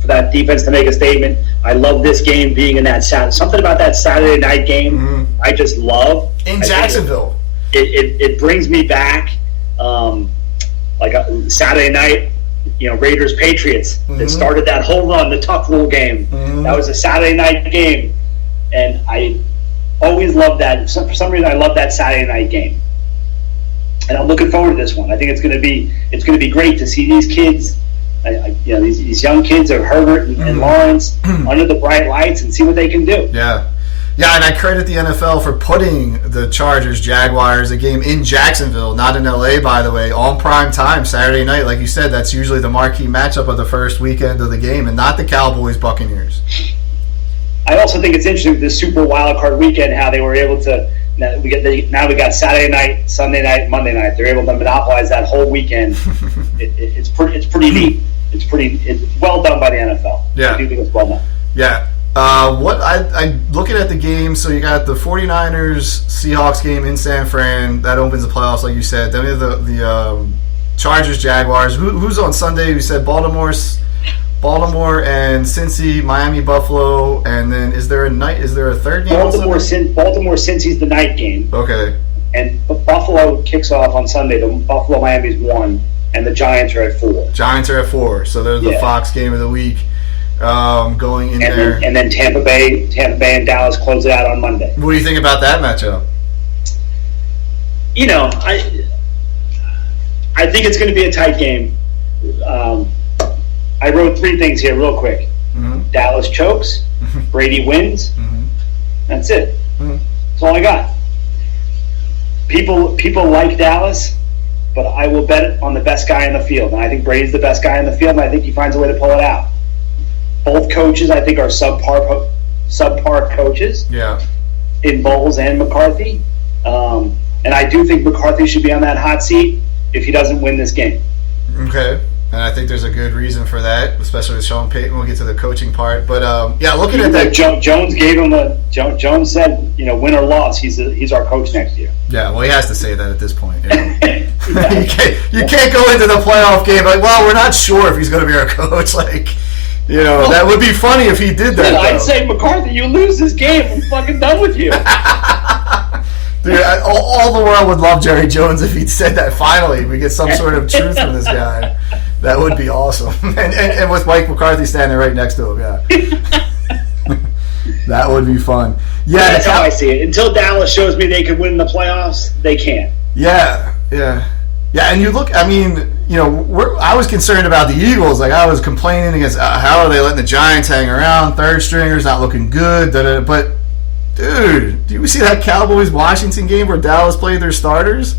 For that defense to make a statement. I love this game being in that something about that Saturday night game. Mm-hmm. I just love in Jacksonville. It brings me back, like a Saturday night. Raiders Patriots that started that whole run, the Tuck Rule game. Mm-hmm. That was a Saturday night game, and I always loved that. For some reason, I love that Saturday night game, and I'm looking forward to this one. I think it's going to be great to see these kids, these young kids of Herbert and Lawrence under the bright lights and see what they can do. Yeah, and I credit the NFL for putting the Chargers-Jaguars, a game in Jacksonville, not in LA, by the way, on prime time Saturday night. Like you said, that's usually the marquee matchup of the first weekend of the game, and not the Cowboys-Buccaneers. I also think it's interesting with the Super Wild Card weekend how they were able to. Now we got Saturday night, Sunday night, Monday night. They're able to monopolize that whole weekend. It's pretty neat. It's well done by the NFL. Yeah, I do think it's well done. Yeah. I looking at the game. So you got the 49ers Seahawks game in San Fran that opens the playoffs, like you said. Then we have the Chargers Jaguars. Who's on Sunday? You said Baltimore and Cincy, Miami, Buffalo, and then is there a third game? Baltimore, Cincy's the night game. Okay. And Buffalo kicks off on Sunday. The Buffalo Miami's 1, and the Giants are at 4. So they're the Fox game of the week. going in And there. then Tampa Bay and Dallas close it out on Monday. What do you think about that matchup? You know, I think it's going to be a tight game. I wrote 3 things here real quick. Mm-hmm. Dallas chokes, Brady wins. Mm-hmm. That's it. Mm-hmm. That's all I got. People like Dallas, but I will bet on the best guy in the field. And I think Brady's the best guy in the field, and I think he finds a way to pull it out. Both coaches, I think, are subpar coaches Yeah. in Bowles and McCarthy. And I do think McCarthy should be on that hot seat if he doesn't win this game. Okay. And I think there's a good reason for that, especially with Sean Payton. We'll get to the coaching part. But, yeah, looking at that. Jones gave him Jones said, win or loss, he's our coach next year. Yeah, well, he has to say that at this point. You know? you can't go into the playoff game like, well, we're not sure if he's going to be our coach. Like, that would be funny if he did that. I'd say, McCarthy, you lose this game, I'm fucking done with you. Dude, all the world would love Jerry Jones if he'd said that. Finally, we get some sort of truth from this guy. That would be awesome. And with Mike McCarthy standing right next to him, yeah. That would be fun. Yeah, that's how I see it. Until Dallas shows me they can win the playoffs, they can't. Yeah. And you look, I mean, I was concerned about the Eagles. Like, I was complaining against how are they letting the Giants hang around? Third stringers not looking good. But, dude, do you see that Cowboys-Washington game where Dallas played their starters?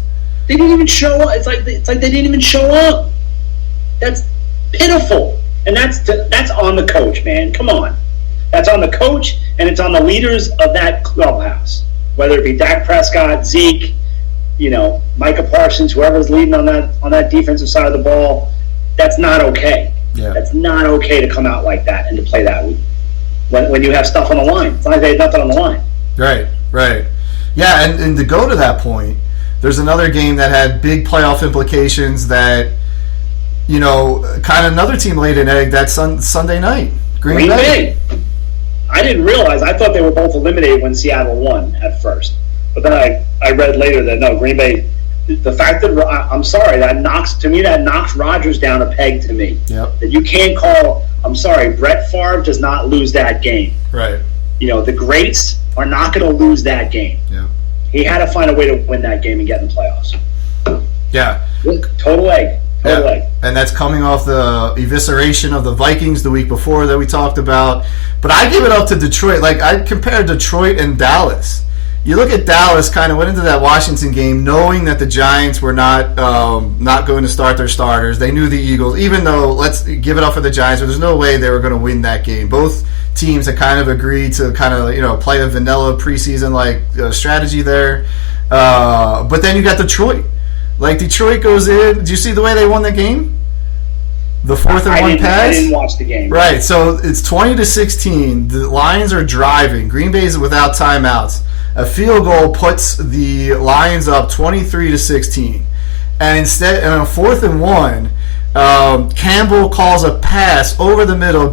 They didn't even show up. It's like they didn't even show up. That's pitiful. And that's on the coach, man. Come on. That's on the coach, and it's on the leaders of that clubhouse. Whether it be Dak Prescott, Zeke, Micah Parsons, whoever's leading on that defensive side of the ball, that's not okay. Yeah. That's not okay to come out like that and to play that week when you have stuff on the line. It's not like they had nothing on the line. Right. Yeah, and to go to that point, there's another game that had big playoff implications that, kind of another team laid an egg that Sunday night. Green Bay. I didn't realize. I thought they were both eliminated when Seattle won at first. But then I read later that, no, Green Bay, the fact that, I'm sorry, that knocks Rodgers down a peg to me. Yep. That you can't call, I'm sorry, Brett Favre does not lose that game. Right. The greats are not going to lose that game. Yeah. He had to find a way to win that game and get in the playoffs. Yeah. Total egg. And that's coming off the evisceration of the Vikings the week before that we talked about. But I give it up to Detroit. Like, I compare Detroit and Dallas. You look at Dallas, kind of went into that Washington game knowing that the Giants were not going to start their starters. They knew the Eagles, even though, let's give it up for the Giants, but there's no way they were going to win that game. Both teams had kind of agreed to kind of, play a vanilla preseason strategy there. But then you got Detroit. Like, Detroit goes in. Did you see the way they won the game? The 4th and 1 pass? I didn't watch the game. Right, so it's 20-16. The Lions are driving. Green Bay is without timeouts. A field goal puts the Lions up 23-16. And instead, on 4th and 1, Campbell calls a pass over the middle.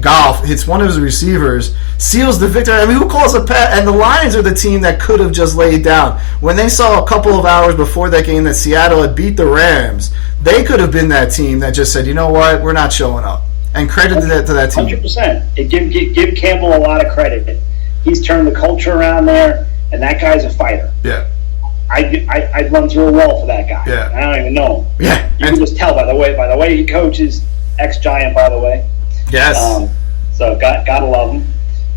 Goff hits one of his receivers, seals the victory. I mean, who calls a pass? And the Lions are the team that could have just laid down. When they saw a couple of hours before that game that Seattle had beat the Rams, they could have been that team that just said, you know what, we're not showing up. And credit to that team. 100%. Give Campbell a lot of credit. He's turned the culture around there, and that guy's a fighter. Yeah. I'd run through a wall for that guy. Yeah. I don't even know him. Yeah. You can just tell by the way he coaches. Ex-Giant, by the way. Yes. So gotta love him.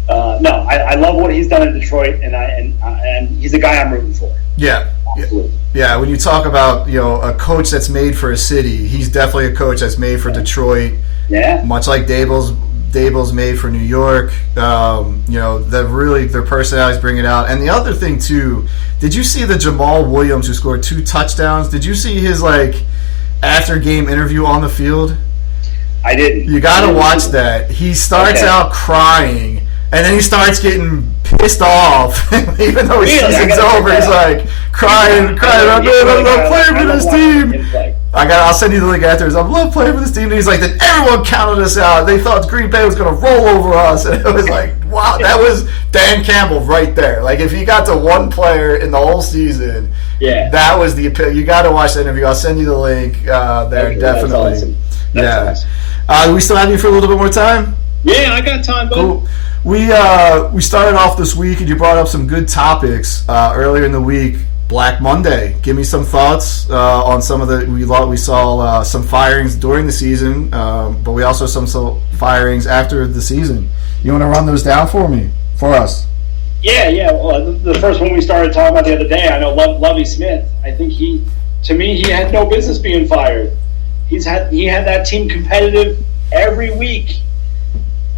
No, I love what he's done in Detroit, and he's a guy I'm rooting for. Yeah. Absolutely. Yeah, when you talk about a coach that's made for a city, he's definitely a coach that's made for Detroit. Yeah. Much like Dable's made for New York. Their personalities bring it out. And the other thing too, did you see the Jamal Williams who scored 2 touchdowns? Did you see his after game interview on the field? I didn't. You got to watch that. He starts out crying, and then he starts getting pissed off, even though his season's over. He's crying. I'm not playing for this team. I'll send you the link afterwards. I love playing for this team. And he's like, then everyone counted us out. They thought Green Bay was going to roll over us. And it was like, wow, that was Dan Campbell right there. Like, if he got to one player in the whole season, that was the – you got to watch the interview. I'll send you the link there, definitely. That's awesome. We still have you for a little bit more time? Yeah, I got time, bud. Cool. We started off this week, and you brought up some good topics earlier in the week. Black Monday. Give me some thoughts on some of the. We saw some firings during the season, but we also saw some firings after the season. You want to run those down for us? Yeah. Well, the first one we started talking about the other day, I know Lovie Smith. I think he had no business being fired. He had that team competitive every week.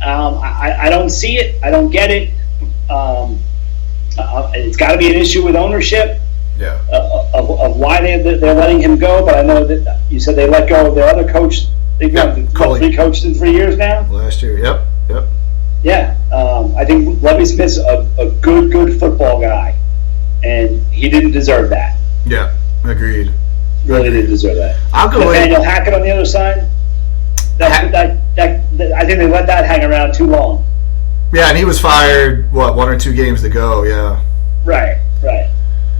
I don't see it. I don't get it. It's got to be an issue with ownership. Yeah. Of why they're letting him go, but I know that you said they let go of their other coach. They've got 3 coaches in 3 years now. Last year, yep. Yeah, I think Lovie Smith's a good football guy, and he didn't deserve that. Yeah, agreed. Really didn't deserve that. I'll go Nathaniel Hackett on the other side. I think they let that hang around too long. Yeah, and he was fired. 1 or 2 games to go? Yeah. Right.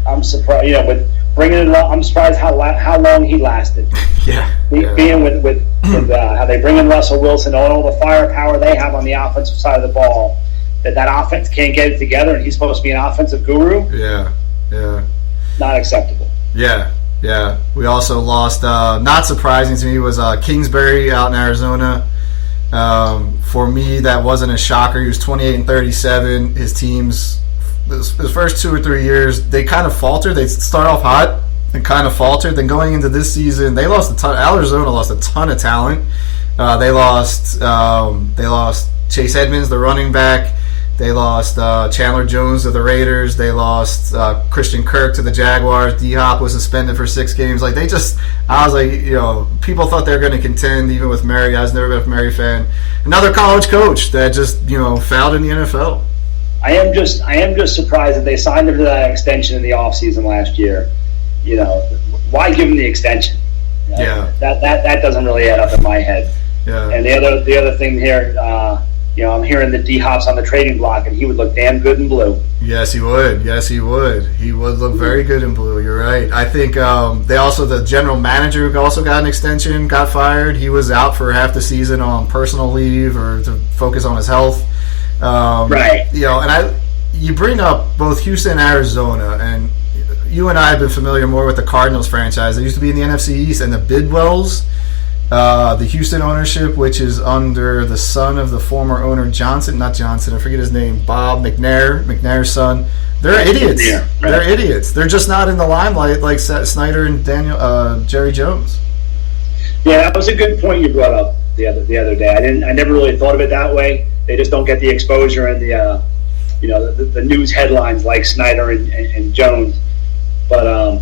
I'm surprised. With bringing in, I'm surprised how long he lasted. Yeah. Being with how they bring in Russell Wilson, all the firepower they have on the offensive side of the ball, that offense can't get it together, and he's supposed to be an offensive guru. Yeah. Not acceptable. Yeah. We also lost. Not surprising to me was Kingsbury out in Arizona. For me, that wasn't a shocker. He was 28-37. His teams. His first 2 or 3 years, they kind of faltered. They start off hot and kind of faltered. Then going into this season, they lost a ton. Arizona lost a ton of talent. They lost Chase Edmonds, the running back. They lost Chandler Jones to the Raiders. They lost Christian Kirk to the Jaguars. D-Hop was suspended for 6 games. I was like, people thought they were going to contend even with Murray. I was never been a Murray fan. Another college coach that just fouled in the NFL. I am just surprised that they signed him to that extension in the offseason last year. Why give him the extension? Yeah. That doesn't really add up in my head. Yeah. And the other thing here, I'm hearing the D-Hops on the trading block, and he would look damn good in blue. Yes, he would. He would look very good in blue. You're right. I think the general manager who also got an extension got fired. He was out for half the season on personal leave or to focus on his health. Right. You bring up both Houston and Arizona, and you and I have been familiar more with the Cardinals franchise. They used to be in the NFC East, and the Bidwells, the Houston ownership, which is under the son of the former owner I forget his name, Bob McNair's son. They're idiots. Yeah, right. They're idiots. They're just not in the limelight like Snyder and Jerry Jones. Yeah, that was a good point you brought up the other day. I never really thought of it that way. They just don't get the exposure and the news headlines like Snyder and Jones. But I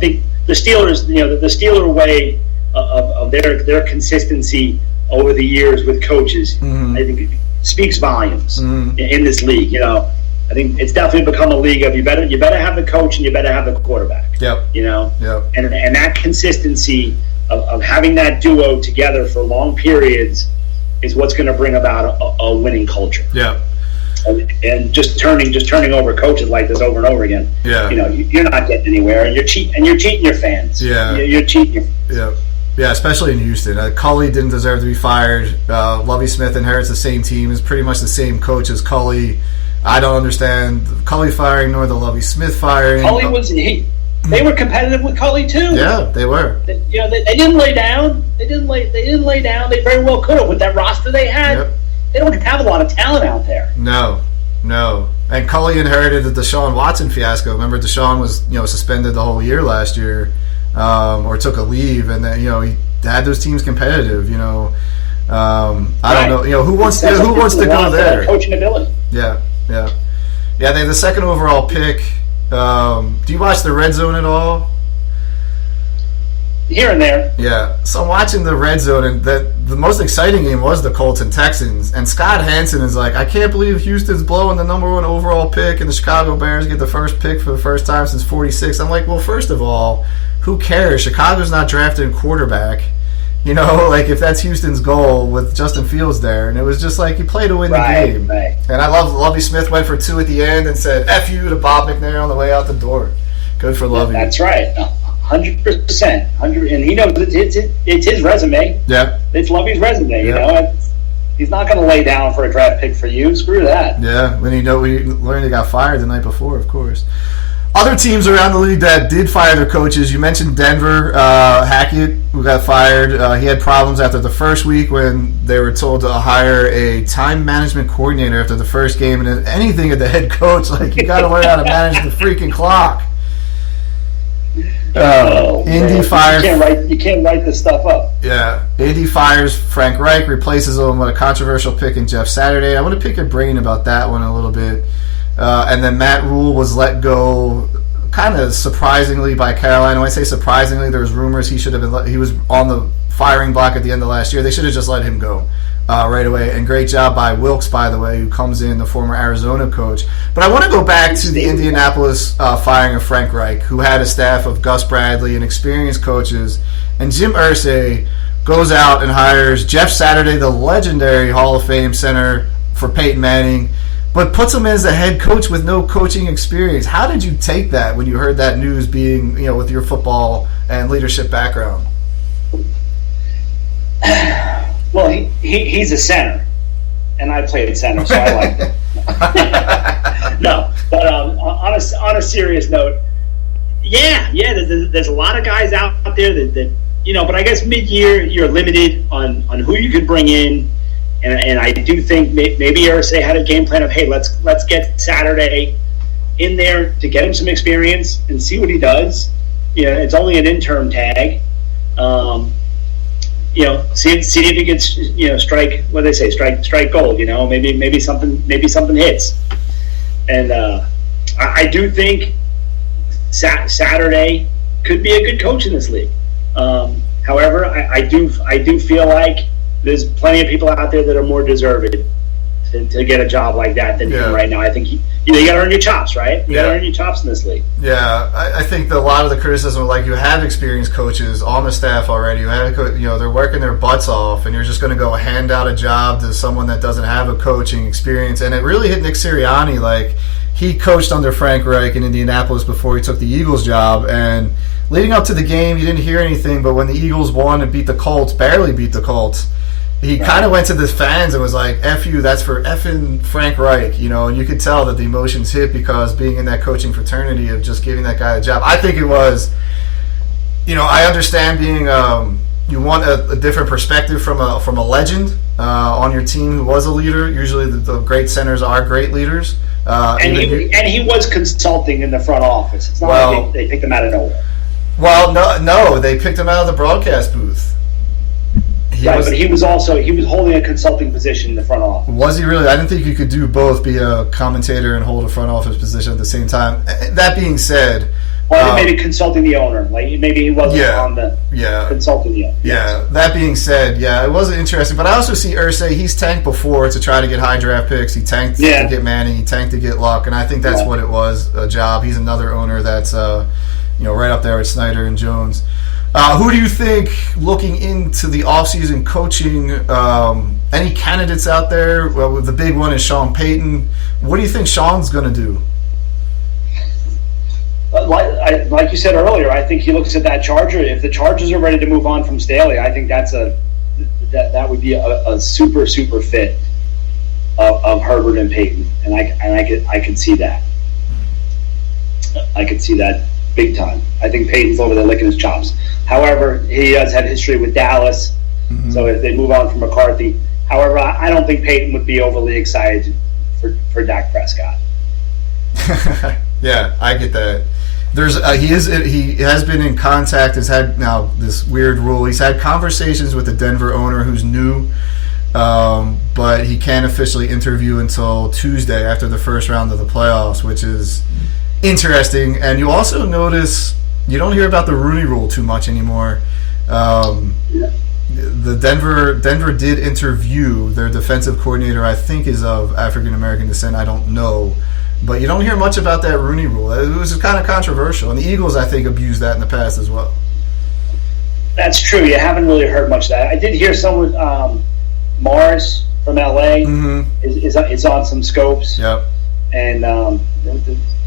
think the Steelers, the Steeler way of their consistency over the years with coaches, mm-hmm. I think it speaks volumes mm-hmm. in this league. I think it's definitely become a league of you better have the coach and you better have the quarterback. Yep. Yep. And that consistency of having that duo together for long periods is what's going to bring about a winning culture. Yeah. And just turning over coaches like this over and over again. Yeah. You're not getting anywhere, and you're cheating your fans. Yeah. You're cheating. Yeah. Yeah, especially in Houston. Culley didn't deserve to be fired. Lovie Smith inherits the same team. Is pretty much the same coach as Culley. I don't understand Culley firing nor the Lovie Smith firing. Culley they were competitive with Culley too. Yeah, they were. They didn't lay down. They didn't lay down. They very well could have with that roster they had. Yep. They don't have a lot of talent out there. No. And Culley inherited the Deshaun Watson fiasco. Remember, Deshaun was suspended the whole year last year, or took a leave, and then he had those teams competitive. I don't know. Who wants to go there? Coaching ability. Yeah. They have the second overall pick. Do you watch the Red Zone at all? Here and there. Yeah. So I'm watching the Red Zone, and the most exciting game was the Colts and Texans. And Scott Hansen is like, I can't believe Houston's blowing the number 1 overall pick, and the Chicago Bears get the first pick for the first time since '46. I'm like, well, first of all, who cares? Chicago's not drafting a quarterback. If that's Houston's goal with Justin Fields there. And it was just like, you play to win the game. Right. And I love Lovie Smith went for 2 at the end and said, F you to Bob McNair on the way out the door. Good for Lovie. That's right. 100%. And he knows it's his resume. Yeah. It's Lovey's resume, you know. He's not going to lay down for a draft pick for you. Screw that. Yeah, we learned he got fired the night before, of course. Other teams around the league that did fire their coaches, you mentioned Denver, Hackett, who got fired. He had problems after the first week when they were told to hire a time management coordinator after the first game. And anything at the head coach, like, you got to learn how to manage the freaking clock. Indy fires. You can't write this stuff up. Yeah, Indy fires Frank Reich, replaces him with a controversial pick in Jeff Saturday. I want to pick your brain about that one a little bit. And then Matt Rule was let go, kind of surprisingly, by Carolina. When I say surprisingly, there was rumors he should have been. He was on the firing block at the end of last year. They should have just let him go right away. And great job by Wilkes, by the way, who comes in, the former Arizona coach. But I want to go back to the Indianapolis firing of Frank Reich, who had a staff of Gus Bradley and experienced coaches. And Jim Irsay goes out and hires Jeff Saturday, the legendary Hall of Fame center for Peyton Manning, but puts him as a head coach with no coaching experience. How did you take that when you heard that news, being, with your football and leadership background? Well, he's a center, and I played center, so I liked it. No, but on a serious note, there's a lot of guys out there that but I guess mid-year you're limited on who you could bring in. And I do think maybe Irsay had a game plan of, hey, let's get Saturday in there to get him some experience and see what he does. It's only an interim tag. See if he gets strike. What do they say? Strike gold. Maybe something hits. And I do think Saturday could be a good coach in this league. However, I do feel like there's plenty of people out there that are more deserving to get a job like that than him right now. I think you got to earn your chops, right? You got to earn your chops in this league. Yeah, I think that a lot of the criticism, like, you have experienced coaches on the staff already. They're working their butts off, and you're just going to go hand out a job to someone that doesn't have a coaching experience. And it really hit Nick Sirianni. Like, he coached under Frank Reich in Indianapolis before he took the Eagles job, and leading up to the game, you didn't hear anything. But when the Eagles won and barely beat the Colts, he kind of went to the fans and was like, F you, that's for effing Frank Reich, and you could tell that the emotions hit because being in that coaching fraternity of just giving that guy a job. I think it was, I understand being, you want a different perspective from a legend on your team who was a leader. Usually the great centers are great leaders. And he was consulting in the front office. It's not like they picked him out of nowhere. Well, no, they picked him out of the broadcast booth. But he was holding a consulting position in the front office. Was he really? I didn't think you could do both, be a commentator and hold a front office position at the same time. That being said, or maybe consulting the owner, like maybe he wasn't on the consulting the owner. Yeah. That being said, it was interesting. But I also see Irsay. He's tanked before to try to get high draft picks. He tanked to get Manning. He tanked to get Luck, and I think that's what it was, a job. He's another owner that's right up there with Snyder and Jones. Who do you think, looking into the offseason coaching, any candidates out there? Well, the big one is Sean Payton. What do you think Sean's going to do? Like you said earlier, I think he looks at that Charger. If the Chargers are ready to move on from Staley, I think that would be a super fit of Herbert and Payton, and I could see that. I could see that big time. I think Payton's over there licking his chops. However, he has had history with Dallas, so if they move on from McCarthy. However, I don't think Payton would be overly excited for Dak Prescott. Yeah, I get that. He has been in contact. Has had now this weird rule. He's had conversations with the Denver owner, who's new, but he can't officially interview until Tuesday after the first round of the playoffs, which is interesting. And you also notice you don't hear about the Rooney Rule too much anymore. The Denver did interview their defensive coordinator. I think is of African American descent. I don't know, but you don't hear much about that Rooney Rule. It was kind of controversial, and the Eagles, I think, abused that in the past as well. That's true. You haven't really heard much of that. I did hear someone, Morris from LA, is on some scopes. Yep. And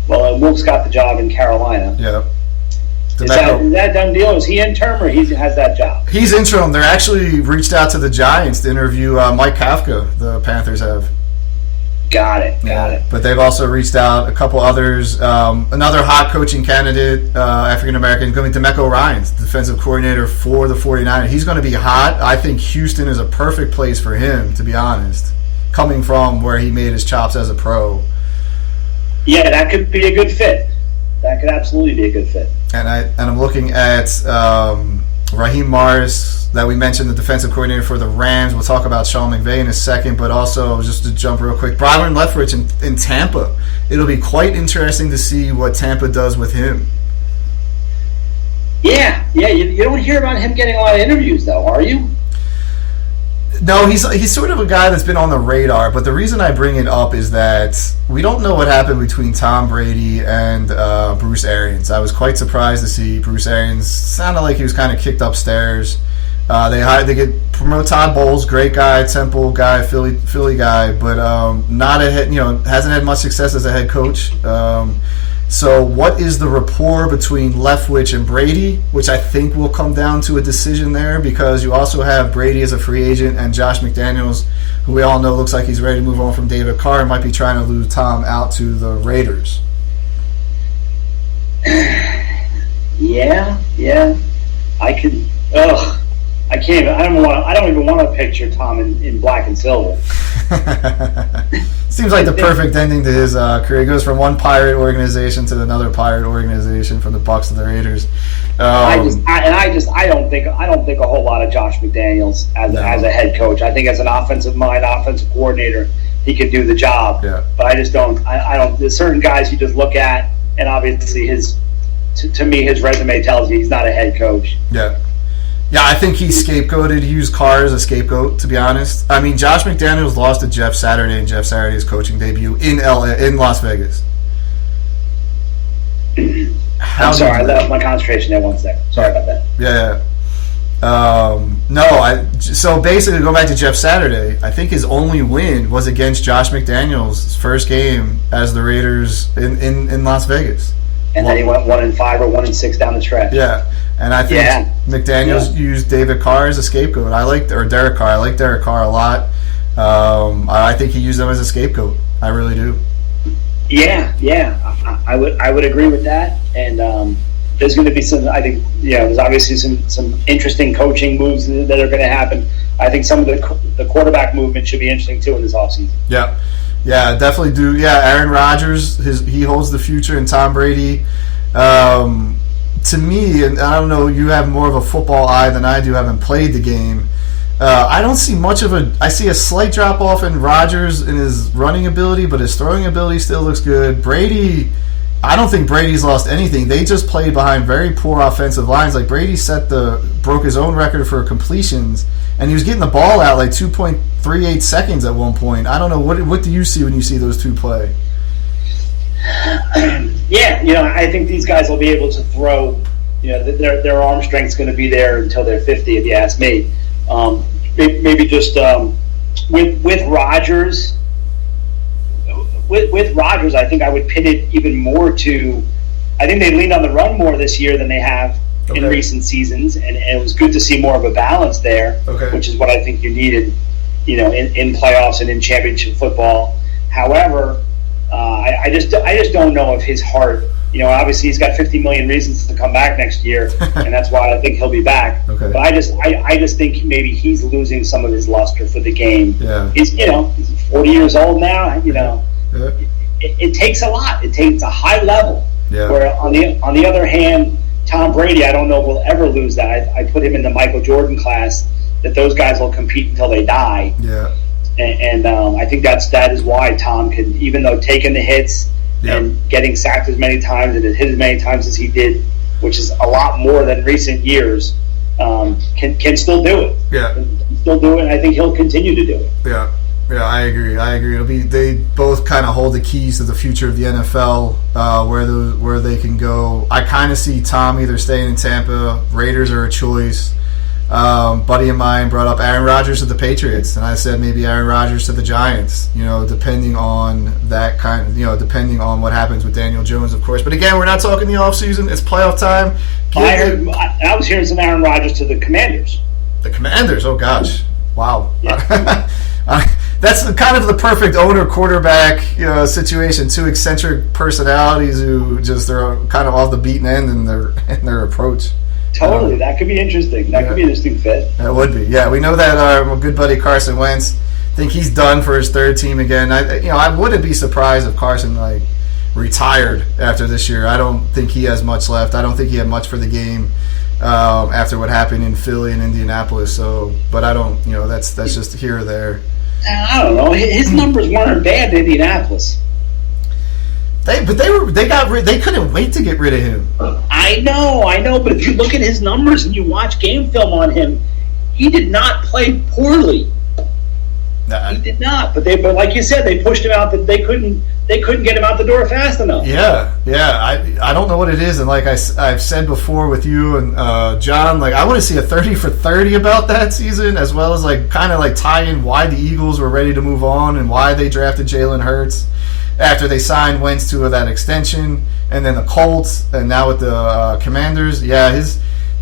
Wilkes got the job in Carolina. Yep. Is that done deal? Is he interim or he has that job? He's interim. They're actually reached out to the Giants to interview Mike Kafka. The Panthers have. Got it. But they've also reached out a couple others. Another hot coaching candidate, African American, going to be D'Amico Ryans, defensive coordinator for the 49ers. He's going to be hot. I think Houston is a perfect place for him, to be honest, coming from where he made his chops as a pro. Yeah, that could be a good fit. That could absolutely be a good fit. And I'm looking at Raheem Morris, that we mentioned, the defensive coordinator for the Rams. We'll talk about Sean McVay in a second, but also, just to jump real quick, Byron Leftwich in Tampa. It'll be quite interesting to see what Tampa does with him. Yeah. You don't hear about him getting a lot of interviews, though, are you? No, he's sort of a guy that's been on the radar, but the reason I bring it up is that we don't know what happened between Tom Brady and Bruce Arians. I was quite surprised to see Bruce Arians. Sounded like he was kind of kicked upstairs. They promote Todd Bowles, great guy, Temple guy, Philly guy, but not a head, hasn't had much success as a head coach. So what is the rapport between Leftwich and Brady, which I think will come down to a decision there, because you also have Brady as a free agent and Josh McDaniels, who we all know looks like he's ready to move on from David Carr, and might be trying to lose Tom out to the Raiders. Yeah. I could. I can't. I don't even want to picture Tom in black and silver. Seems like the perfect ending to his career. He goes from one pirate organization to another pirate organization, from the Bucs to the Raiders. I don't think a whole lot of Josh McDaniels as a head coach. I think as an offensive coordinator, he can do the job. Yeah. But I just don't. I don't. There's certain guys you just look at, and obviously to me, his resume tells you he's not a head coach. Yeah. Yeah, I think he scapegoated. He used Carr as a scapegoat, to be honest. I mean, Josh McDaniels lost to Jeff Saturday in Jeff Saturday's coaching debut in Las Vegas. I'm sorry, I left my concentration there 1 second. Sorry about that. Yeah. So basically, go back to Jeff Saturday. I think his only win was against Josh McDaniels' first game as the Raiders in Las Vegas. And then he went 1-5 or 1-6 down the stretch. Yeah. And I think McDaniels used David Carr as a scapegoat. Derek Carr. I like Derek Carr a lot. I think he used them as a scapegoat. I really do. Yeah. I would agree with that. And there's going to be some. I think there's obviously some interesting coaching moves that are going to happen. I think some of the quarterback movement should be interesting too in this offseason. Yeah, definitely do. Yeah, Aaron Rodgers, he holds the future, and Tom Brady. To me, and I don't know, you have more of a football eye than I do, having played the game. I don't see much of I see a slight drop off in Rodgers in his running ability, but his throwing ability still looks good. Brady, I don't think Brady's lost anything. They just played behind very poor offensive lines. Like, Brady broke his own record for completions, and he was getting the ball out like 2.38 seconds at one point. I don't know, what do you see when you see those two play? Yeah, I think these guys will be able to throw. Their arm strength's going to be there until they're 50, if you ask me. Maybe just with Rodgers. With Rodgers, I think I would pin it even more to. I think they leaned on the run more this year than they have in recent seasons, and it was good to see more of a balance there, which is what I think you needed, in playoffs and in championship football. However, I just don't know if his heart. Obviously he's got 50 million reasons to come back next year, and that's why I think he'll be back. But I just think maybe he's losing some of his luster for the game. Yeah. He's 40 years old now. It takes a lot. It takes a high level. Yeah. Where on the other hand, Tom Brady, I don't know if will ever lose that. I put him in the Michael Jordan class. That those guys will compete until they die. Yeah. And I think that is why Tom can, even though taking the hits and getting sacked as many times and hit as many times as he did, which is a lot more than recent years, can still do it. Yeah, can still do it. And I think he'll continue to do it. Yeah, I agree. They both kind of hold the keys to the future of the NFL, where they can go. I kind of see Tom either staying in Tampa. Raiders are a choice. Buddy of mine brought up Aaron Rodgers to the Patriots, and I said maybe Aaron Rodgers to the Giants. Depending on that depending on what happens with Daniel Jones, of course. But again, we're not talking the offseason. It's playoff time. I was hearing some Aaron Rodgers to the Commanders. The Commanders? Oh gosh, wow. Yeah. That's kind of the perfect owner-quarterback situation. Two eccentric personalities who just are kind of off the beaten end in their approach. Totally, that could be interesting. That could be an interesting fit. That would be. Yeah, we know that our good buddy Carson Wentz, I think he's done for his third team again. I wouldn't be surprised if Carson retired after this year. I don't think he has much left. I don't think he had much for the game after what happened in Philly and Indianapolis. So, but I don't. That's just here or there. I don't know. His numbers weren't bad in Indianapolis. They couldn't wait to get rid of him. I know. But if you look at his numbers and you watch game film on him, he did not play poorly. He did not. But like you said, they pushed him out. That they couldn't get him out the door fast enough. Yeah. I don't know what it is, and like I've said before with you and John, I want to see a 30 for 30 about that season, as well as kind of tie in why the Eagles were ready to move on and why they drafted Jalen Hurts after they signed Wentz to that extension, and then the Colts, and now with the Commanders. Yeah,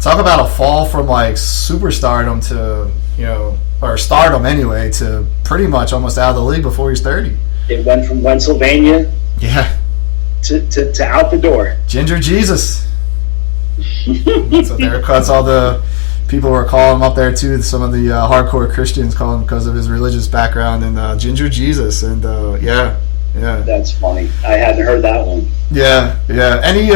talk about a fall from superstardom to or stardom anyway, to pretty much almost out of the league before he's 30. It went from Pennsylvania, to out the door. Ginger Jesus. So there cuts all the people were calling him up there too. Some of the hardcore Christians call him because of his religious background and Ginger Jesus. And yeah. That's funny. I hadn't heard that one. Yeah. Any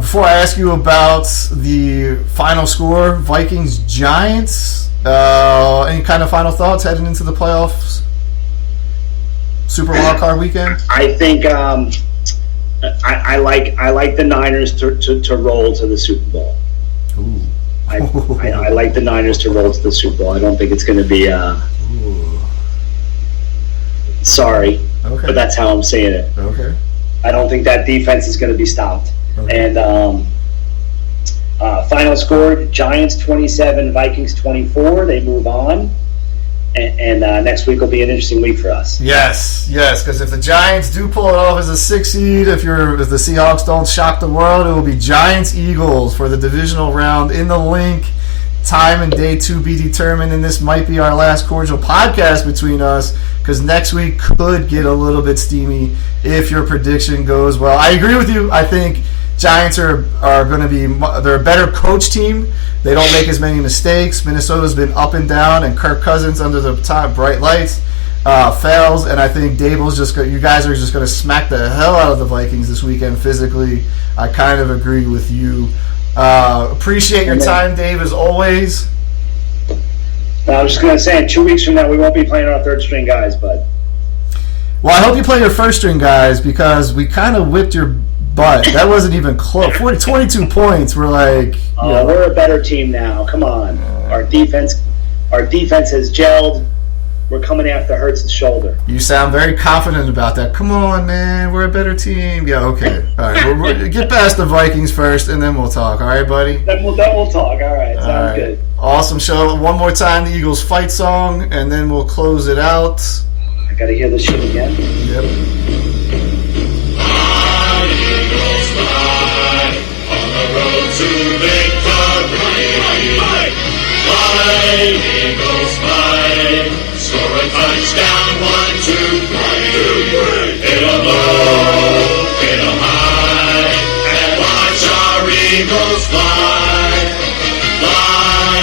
before I ask you about the final score, Vikings Giants? Any kind of final thoughts heading into the playoffs? Super Wild Card weekend. I think I like the Niners to roll to the Super Bowl. Ooh. I like the Niners to roll to the Super Bowl. I don't think it's going to be. Sorry, okay, but that's how I'm saying it. Okay. I don't think that defense is going to be stopped. Okay. And final score: Giants 27, Vikings 24. They move on. And next week will be an interesting week for us. Yes, because if the Giants do pull it off as a 6 seed, if the Seahawks don't shock the world, it will be Giants-Eagles for the divisional round in the link. Time and day to be determined, and this might be our last cordial podcast between us, because next week could get a little bit steamy if your prediction goes well. I agree with you. I think Giants are going to be – they're a better coach team. They don't make as many mistakes. Minnesota's been up and down, and Kirk Cousins under the top bright lights fails. And I think Dable's you guys are just going to smack the hell out of the Vikings this weekend physically. I kind of agree with you. Appreciate your time, Dave, as always. I was just going to say, in 2 weeks from now, we won't be playing our third string guys, but. Well, I hope you play your first string guys, because we kind of whipped your butt. That wasn't even close. 22 points. We're we're a better team now. Come on. Our defense has gelled. We're coming after Hurts' shoulder. You sound very confident about that. Come on, man. We're a better team. Yeah, okay. All right. We'll get past the Vikings first, and then we'll talk. All right, buddy? Then we'll talk. All right. Sounds good. Awesome show. One more time, the Eagles fight song, and then we'll close it out. I got to hear this shit again. Yep. To victory, fly, Eagles fly, score a touchdown, 1, 2, 3, hit 'em low, hit 'em high, and watch our Eagles fly,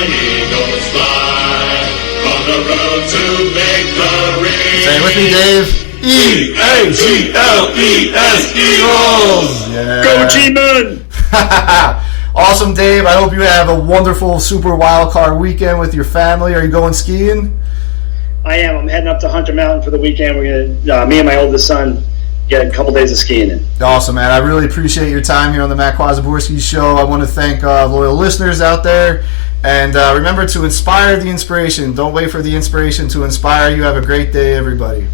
Eagles fly, on the road to victory. Say it with me, Dave. E-A-G-L-E-S, Eagles! Yeah. Go G-Men! Awesome, Dave. I hope you have a wonderful Super Wild Card weekend with your family. Are you going skiing? I am. I'm heading up to Hunter Mountain for the weekend. We're gonna, me and my oldest son, get a couple days of skiing in. Awesome, man. I really appreciate your time here on the Matt Kwasiborski Show. I want to thank loyal listeners out there. And remember to inspire the inspiration. Don't wait for the inspiration to inspire you. Have a great day, everybody.